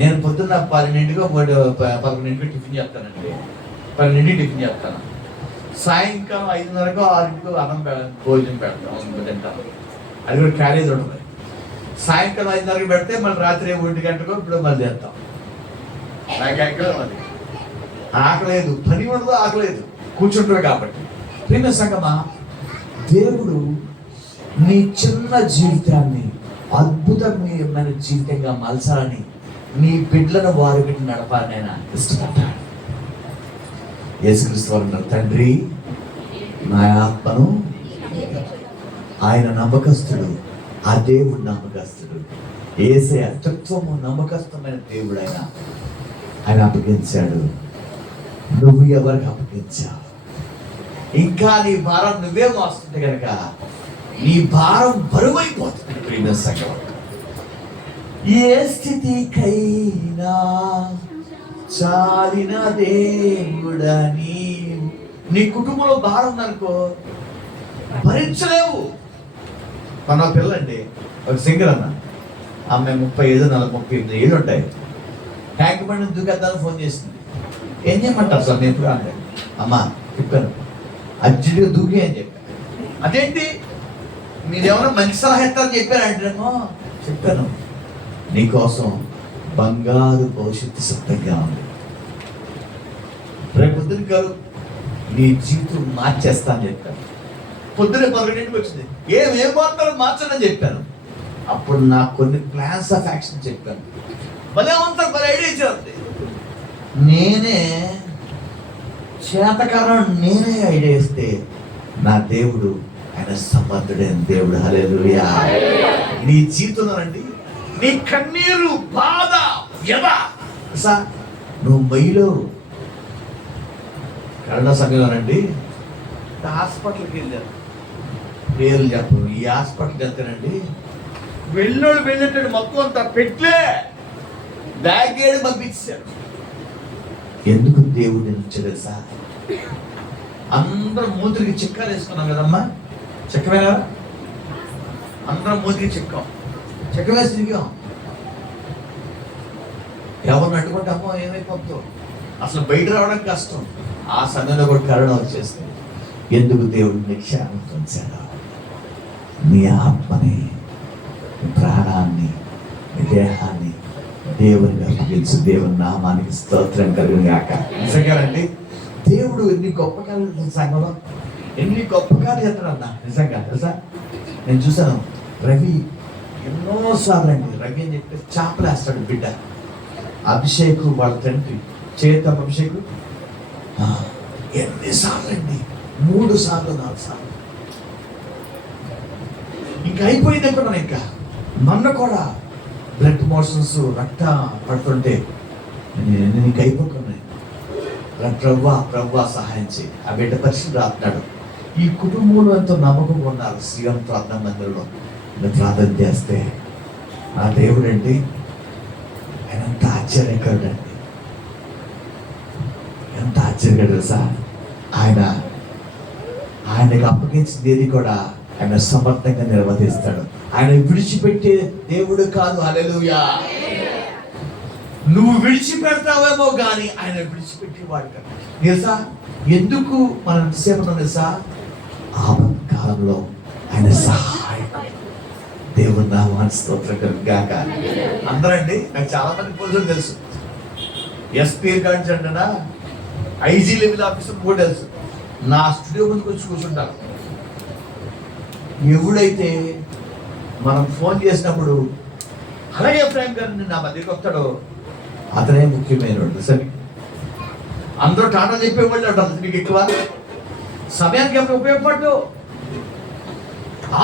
నేను పొద్దున్న 12ంటికో 11ంటికో టిఫిన్ చేస్తానండి. 12ంటికి టిఫిన్ చేస్తాను. సాయంకాలం 5:30కో 6ంటికో అన్నం భోజనం పెడతాను, తింటాను. అది కూడా క్యారేజ్ ఉంటుంది. సాయంకాలం 5:30కి పెడితే మళ్ళీ రాత్రి 1 గంటకో ఇప్పుడు మళ్ళీ చేస్తాం. నాకు ఎక్కడ అది ఆకలేదు, పని ఉండదు, ఆకలేదు, కూర్చుంటారు కాబట్టి. ప్రేమ సంగమా, దేవుడు నీ చిన్న జీవితాన్ని అద్భుతమైన జీవితంగా మలచాలని, నీ బిడ్డలను వారి బిడ్డ నడపాలని ఆయన ఇష్టపడ్డాడు. యేసుక్రీస్తు వారు అన్నారు, తండ్రి నా ఆత్మను, ఆయన నమ్మకస్తుడు, ఆ దేవుడు నమ్మకస్తుడు. యేసే అత్యుత్తమ నమ్మకస్తమైన దేవుడు ఆయన అప్పగించాడు. నువ్వు ఎవరికి అప్పగించావు? ఇంకా నీ భారం నువ్వే మోస్తుంటే కనుక నీ భారం బరువైపోతుంది. ప్రేమ సంగమా, ఏ స్థితికైనా చాలిన దేవుడని. నీ కుటుంబంలో భారం ఉందనుకో, భరించలేవు. మన పిల్లండి ఒక సింగర్ అన్న, ఆమె 35-38 ఏళ్ళు ఉంటాయి. ట్యాంక్ బండి దూకేద్దామని ఫోన్ చేసింది. ఏం చేయమంటారు సార్? నేను ఎప్పుడు అంటే అమ్మా చెప్పాను, అర్జెంటుగా దూకి అని చెప్పాను. అదేంటి మీరేమన్నా మంచి సలహా ఇస్తారని చెప్పారంటేమో చెప్పాను, నీకోసం బంగారు భవిష్యత్తు సిద్ధంగా ఉంది. రేపు పొద్దున గారు నీ జీవితం మార్చేస్తా అని చెప్పాను. పొద్దునే 12ంటికి వచ్చింది. ఏం మాత్రం మార్చని చెప్పాను. అప్పుడు నాకు కొన్ని ప్లాన్స్ ఆఫ్ యాక్షన్ చెప్పాను. భలే ఉంటారు, భలే ఐడియా ఇచ్చారు. నేనే చేతకాలం, నేనే ఐడియా ఇస్తే నా దేవుడు ఆయన సమర్థుడైన దేవుడు. హల్లెలూయా. నీ జీవితంలోనండి నీ కన్నీరు, బాధ, వ్యధ సార్, నువ్వు మైలో కరోనా సమయంలోనండి హాస్పిటల్కి వెళ్ళారు. పేర్లు చెప్పను. ఈ హాస్పిటల్కి వెళ్తానండి, వెళ్ళేటట్టు మొత్తం అంతా పెట్లే బ్యాగ్ ఏడు పంపించారు. ఎందుకు దేవుడు నుంచి తెలుసా? అందరం మూతికి చిక్కాలు వేసుకున్నాం కదమ్మా, చెక్కవేనా? అందరం మూతికి చిక్కాం, చెక్క వేసి తిరిగాం. ఎవరిని అడ్డుకుంటామో ఏమైపోతుందో, అసలు బయట రావడం కష్టం. ఆ సమయంలో కూడా కరోనా వచ్చేస్తుంది. ఎందుకు దేవుడు నీ క్షేమం ఉంచాడు? నీ ఆత్మని, నీ ప్రాణాన్ని, నీ దేహాన్ని దేవుని అప్పగించు. దేవుని నామానికి స్తోత్రం కలుగును గాక. నిజంగానండి, దేవుడు ఎన్ని గొప్ప కార్యాలు సంఘంలో ఎన్ని గొప్ప కార్యాలు చేస్తాడన్నా. నిజంగా తెలుసా, నేను చూసాను రవి ఎన్నోసార్లు అండి. రవి అని చెప్పి చేపలేస్తాడు బిడ్డ. అభిషేక్ వాళ్ళ తండ్రి చేత అభిషేక్ ఎన్నిసార్లు అండి, 3 సార్లు 4 సార్లు. ఇంకా అయిపోయింది అనుకున్నాను. ఇంకా మొన్న కూడా బ్లడ్ మోషన్స్ రక్త పడుతుంటే నేను ఇంకా అయిపోతున్నాను. ప్రవ్వా సహాయం చేయి. ఆ బిడ్డ పరిస్థితి రాస్తున్నాడు. ఈ కుటుంబంలో ఎంతో నమ్మకం ఉన్నారు. శ్రీరామ్ ప్రార్థన మందిరంలో నేను ప్రార్థన చేస్తే ఆ దేవుడు అండి, ఆయన ఎంత ఆశ్చర్యకరుడు అండి, ఎంత ఆశ్చర్యకరుడు తెలుసా. ఆయనకు అప్పగించింది ఏది కూడా ఆయన సమర్థంగా నిర్వర్తిస్తాడు. ఆయన విడిచిపెట్టే దేవుడు కాదు. హల్లెలూయా. నువ్వు విడిచిపెడతావేమో కానీ ఆయన విడిచిపెట్టేవాడు కదా. తెలుసా ఎందుకు మనం ఎంతసేపు తెలుసా, ఆపత్కాలంలో ఆయన సహాయం. దేవుని నామానికి స్తోత్రం గాక. అందరండి, నాకు చాలా మంది పోలీసులు తెలుసు. ఎస్పీ గార్డ్స్ అంటేనా, ఐజీ లెవెల్ ఆఫీసర్ కూడా తెలుసు. నా స్టూడియో ముందుకు వచ్చి కూర్చుంటారు. ఎవడైతే మనం ఫోన్ చేసినప్పుడు అలాగే ఫ్రాంక్ గారు నా మధ్యకి వస్తాడో అతనే ముఖ్యమైన సరే. అందరూ టాటా చెప్పేవాళ్ళు అంటారు, నీకు ఎక్కువ సమయానికి ఎప్పుడు ఉపయోగపడ్డు.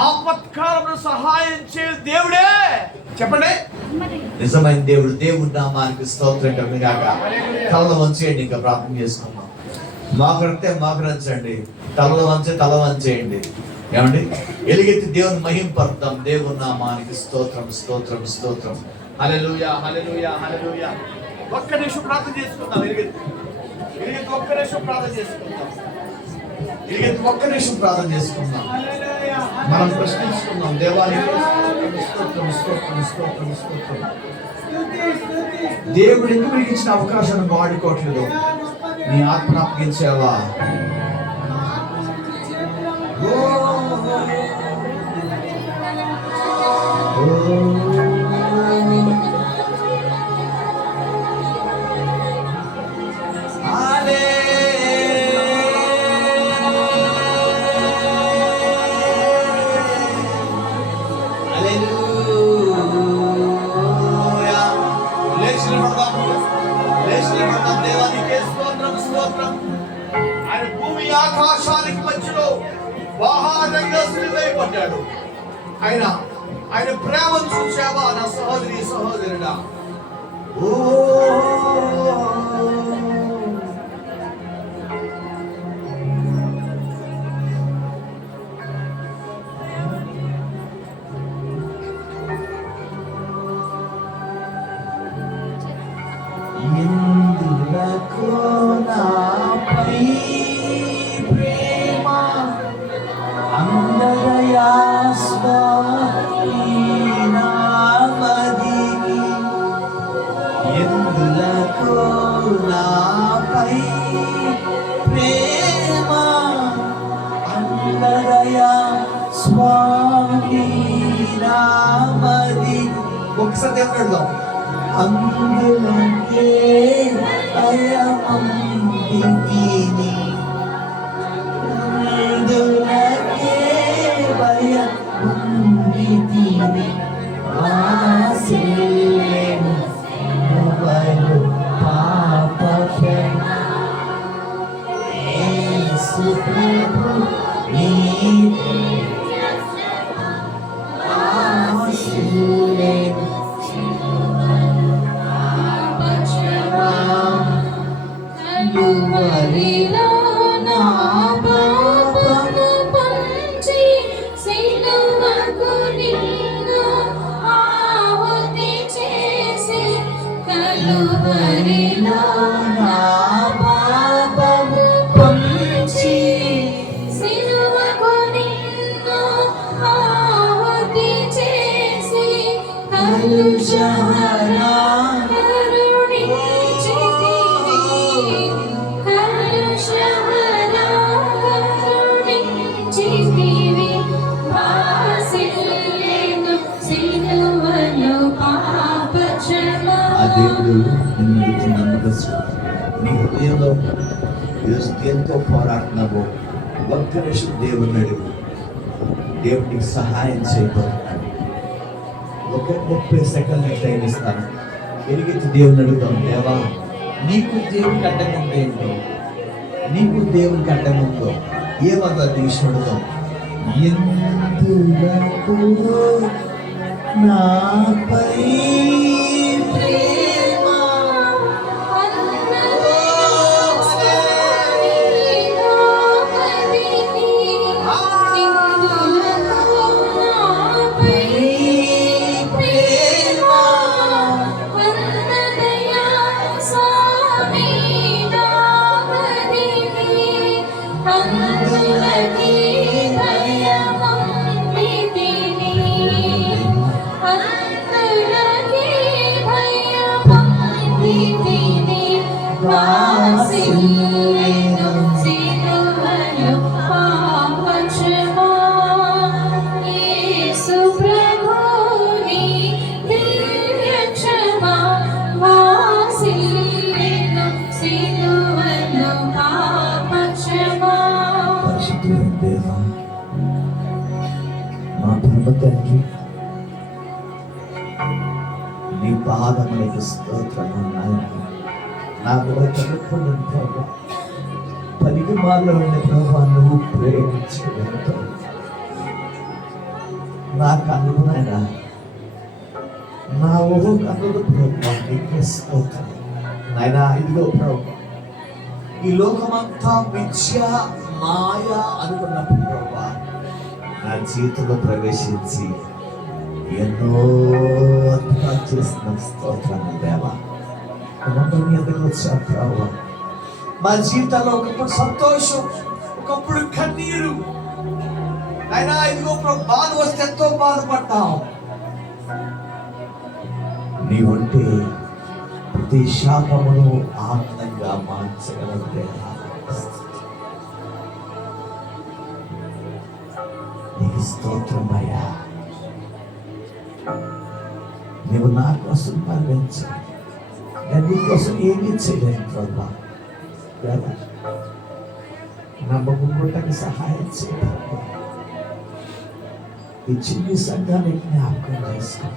ఆపత్కాలంలో సహాయం చే దేవుడే. చెప్పండి, నిజమైన దేవుడు. దేవుడి నామానికి స్తోత్రం కలుగును గాక. తలలో వంచేయండి, ఇంకా ప్రార్థన చేసుకున్నాం. మాకరంచండి, తలలో వంచేయండి. ఏమండి, ఎలుగెత్తి దేవుని మహింపడతాం. దేవుని నామానికి స్తోత్రం స్తోత్రం స్తోత్రం. హల్లెలూయా హల్లెలూయా హల్లెలూయా. ఒక్క నిమిషం ప్రార్థన చేసుకుందాం. ఎలుగెత్తి ఒక్క నిమిషం ప్రార్థన చేసుకుందాం. ఒక్క నిమిషం ప్రార్థన చేసుకుందాం. మనం ప్రశ్నించుకుందాం. దేవానికి స్తోత్రం స్తోత్రం స్తోత్రం స్తోత్రం. దేవుడు ఎందుకు నీకు ఇచ్చిన అవకాశాన్ని వాడుకోవట్లేదు? నీ ఆత్మను అప్పగించావా? ఆయన భూమి ఆకాశానికి మధ్యలో వాహనంగా సిలువైపడ్డాడు. ఆయన ప్రేమను చూసావా నా సహోదరి సహోదరుడా? ఎందులకు నాపై ప్రేమ అందరయా స్వామినామదిని. ఎందులకు నాపై ప్రేమ అందరయా స్వామినామది. ఒకసారి చెప్పండి. అందులకే భయమందిని, అందులకే భయమందిని. ఆశీర్వదించు నువ్వు పాపక్షమా. యేసు ప్రభు నీకే ఆశీర్వదించు. కలువరిలో నా పాపము పంచి సిలువకు నిన్ను ఆహుతి చేసి, కలువరిలో నా పాపము పంచి సిలువకు నిన్ను ఆహుతి చేసి, కలుషహరా దేవుడు నిన్ను నమ్మకం నీ హృదయంలో ఈరోజు దేంతో పోరాడుతున్నావో ఒక్క నిమిషం దేవుని అడుగు. దేవుడికి సహాయం చేయబోతున్నాడు. ఒక 30 సెకండ్లు టైం ఇస్తాను. ఎరిగితే దేవుని అడుగుతాం, దేవా నీకు దేవునికి అడ్డముందో ఏంటో, నీకు దేవునికి అడ్డముందో ఏమన్నా తీసుకుంటాం. ఎందుకు నాపై ప్రేమ మా పరమ తండ్రి, నీ పాదములకు స్తోత్రము నాయన. నాకు తలుపులను ప్రభా, పలికి మాలో ఉండే ప్రభా నువ్వు ప్రేమించగలుగుతావు. నా కన్ను నాయన, నా ఊహ కన్నులు ప్రభా నీకే స్తోత్రం నాయన. ఇదిగో ప్రభా, ఈ లోకమంతా మిథ్య మాయ అనుకున్నప్పుడు ప్రభా నా జీవితంలో ప్రవేశించి ఎన్నో అద్భుతాలు చేసిన స్తోత్రాలు దేవా. ఎందుకు వచ్చా ప్రభా, మా జీవితాల్లో ఒకప్పుడు సంతోషం, ఒకప్పుడు కన్నీరు అయినా ఇదిగో ప్రభు, బాధ వస్తే ఎంతో బాధపడ్డాం. నీవుంటే ప్రతి శాపమును ఆనందంగా మార్చగలవు దేవా. నీకు స్తోత్రమయ్యా. నువ్వు నా కోసం మరణించు, నేను నీ కోసం ఏమీ చేయలేను ప్రభా. నమ్మకుండాకి సహాయం చేయాలి. ఈ చిన్ని సంఘాన్ని జ్ఞాపకం చేసుకో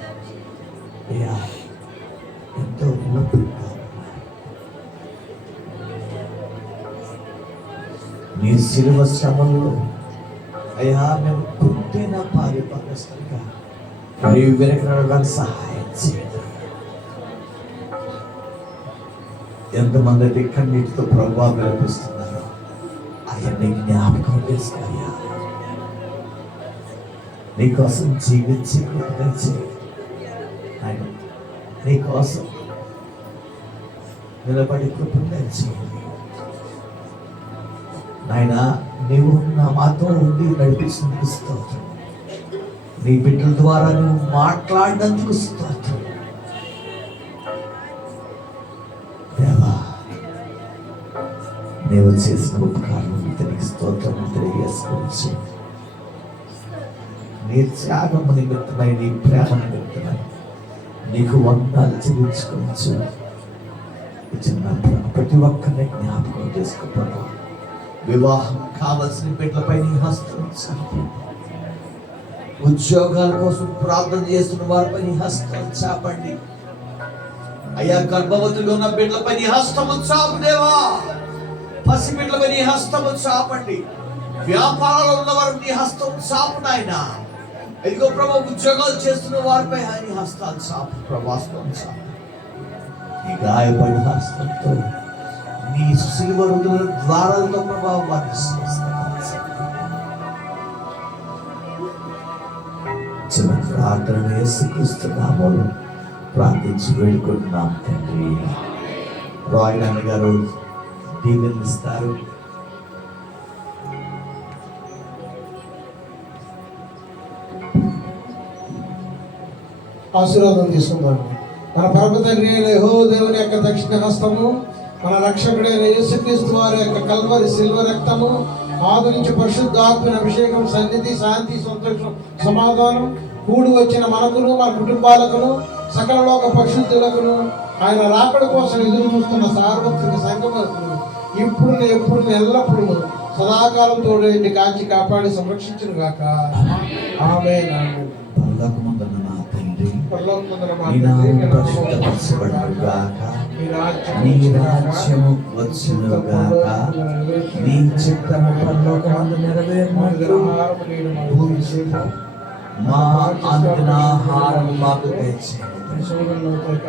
అయ్యా. ఎంతో ఓపికగా నీ శిలువ శ్రమంలో అయ్యా మేము పుట్టిన పారిపోగా మరియు వెనకడానికి సహాయం చేయాలి. ఎంతమంది అయితే కన్నీటితో ప్రభావం వినిపిస్తున్నారో అవన్నీ జ్ఞాపకం చేసుకోయ్యా. నీకోసం జీవించి కృపణ చేయి. నీకోసం నిలబడి కృపణ చేయండి నాయన. నీవు నా మాతో ఉండి నడిపించినందుకు స్తోత్రం. నీ బిడ్డల ద్వారా నువ్వు మాట్లాడినందుకు స్తోత్రం దేవా. నీవు చేసిన ఉపకారం ఇతనికి స్తోత్రం తెలియజేసుకోవచ్చు. నీ త్యాగము నిమిత్తమై, నీ ప్రేమ నిమిత్తమై నీకు వందనాలు చెల్లించుకోవచ్చు. ఇచ్చిన ప్రతి ఒక్కరిని జ్ఞాపకం చేసుకోవడం. వివాహం కావలసిన బిడ్డలపై నీ హస్తం చాపి, ఉద్యోగాల కోసం ప్రార్థన చేస్తున్న వారిపై నీ హస్తం చాపండి అయ్యా. గర్భవతులుగా ఉన్న బిడ్డలపై నీ హస్తము చాపు దేవా. పసి బిడ్డలపై నీ హస్తము చాపండి. వ్యాపారాలు ఉన్న వారు నీ హస్తం చాపు నాయన. ఇదిగో ప్రభా, ఉద్యోగాలు చేస్తున్న వారిపై నీ హస్తాలు చాపు ప్రభాస్తం చాపు. నీ గాయపడిన హస్తంతో, నీ సిలువ రుదుల ద్వారాలతో ప్రభావం వారిని చిన్న ప్రార్థన యేసుక్రీస్తు నామములో ప్రార్థించి వేడుకుంటున్నాం తండ్రి. రాయ్ నాన్న గారు దీవెనిస్తారు. ఆశీర్వాదం తీసుకుందాం. మన పరమ తండ్రి అయిన యెహోవా దేవుని యొక్క దక్షిణ హస్తము, మన రక్షకుడైన యేసుక్రీస్తు వారి యొక్క కల్వరి శిల్వ రక్తము, ఆదరించి పరిశుద్ధాత్మ అభిషేకం, సన్నిధి, శాంతి, సంతోషం, సమాధానం కూడి వచ్చిన మనకును, మన కుటుంబాలకును, సకల లోక పరిశుద్ధులకును ఆయన రాకడ కోసం ఎదురు చూస్తున్న సార్వత్రిక సంఘమతులు ఇప్పుడు ఎప్పుడు ఎల్లప్పుడు సదాకాలం తోడేంటి కాంచి కాపాడి సంరక్షించును గాక. ఆమేన్. పరలోకమందున్న మా తండ్రి, పరలోకమందున మా నీ తండ్రి, నామము పరిశుద్ధపరచబడును గాక. నీ రాజ్యము వచ్చును గాక. నీ చిత్తము పరలోకమందు నెరవేరినట్లు భూమి మీద మా అనుదినాహారము మాకు దయచేయండి.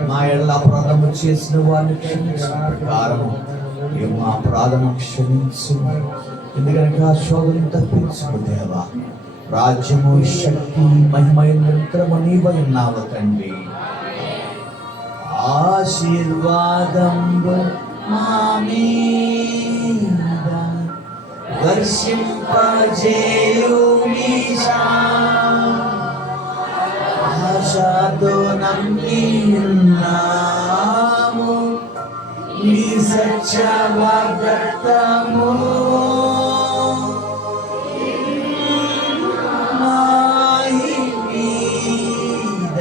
మా ఎడల అపరాధము చేసిన వారిని క్షమించిన ప్రకారము మా అపరాధము క్షమించు. ఎందుకనగా శోధనను తప్పించుము దేవా. రాజ్యము, శక్తి, మహిమయు నిరంతరము నీవై ఉన్నావు తండ్రి. ఆశీర్వాదము మా మీద వర్షింపజేయుమీశా. ఆశతో నమ్మి ఉన్నాము నీ సత్య వాగ్దానము. మాయి మీద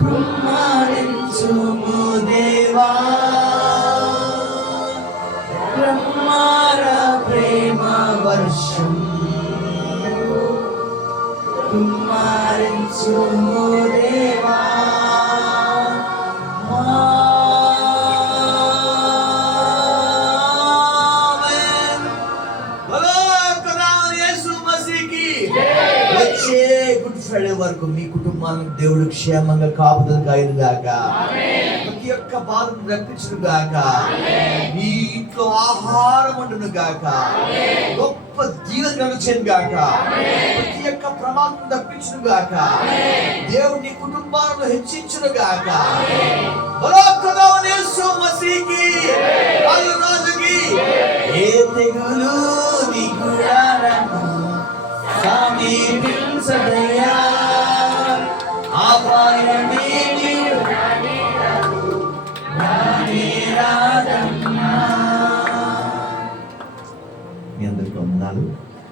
కుమ్మరించుము దేవా. బ్రహ్మార ప్రేమ వర్షం కుమ్మరించుము దేవా. వచ్చే గుడ్ ఫ్రైడే వరకు మీ కుటుంబాలను దేవుడు క్షేమంగా కాపుదల కాయను గాక. ప్రతి ఒక్క బాధను రప్పించును గాక. మీ ఇంట్లో ఆహారం వండును గాక. గొప్ప జీవన కలుగును గాక. ప్రతి ఒక్క ప్రమాదం తప్పించును గాక. దేవుడు నీ కుటుంబాలను హెచ్చించును గాక. యేసు మసీకి రాజుకి ఏ తెగులు నీ గుడారము సమీపించదయ్యా. అపాయమేమీ రాదమ్మా. మీ అందరికీ వందనాలు.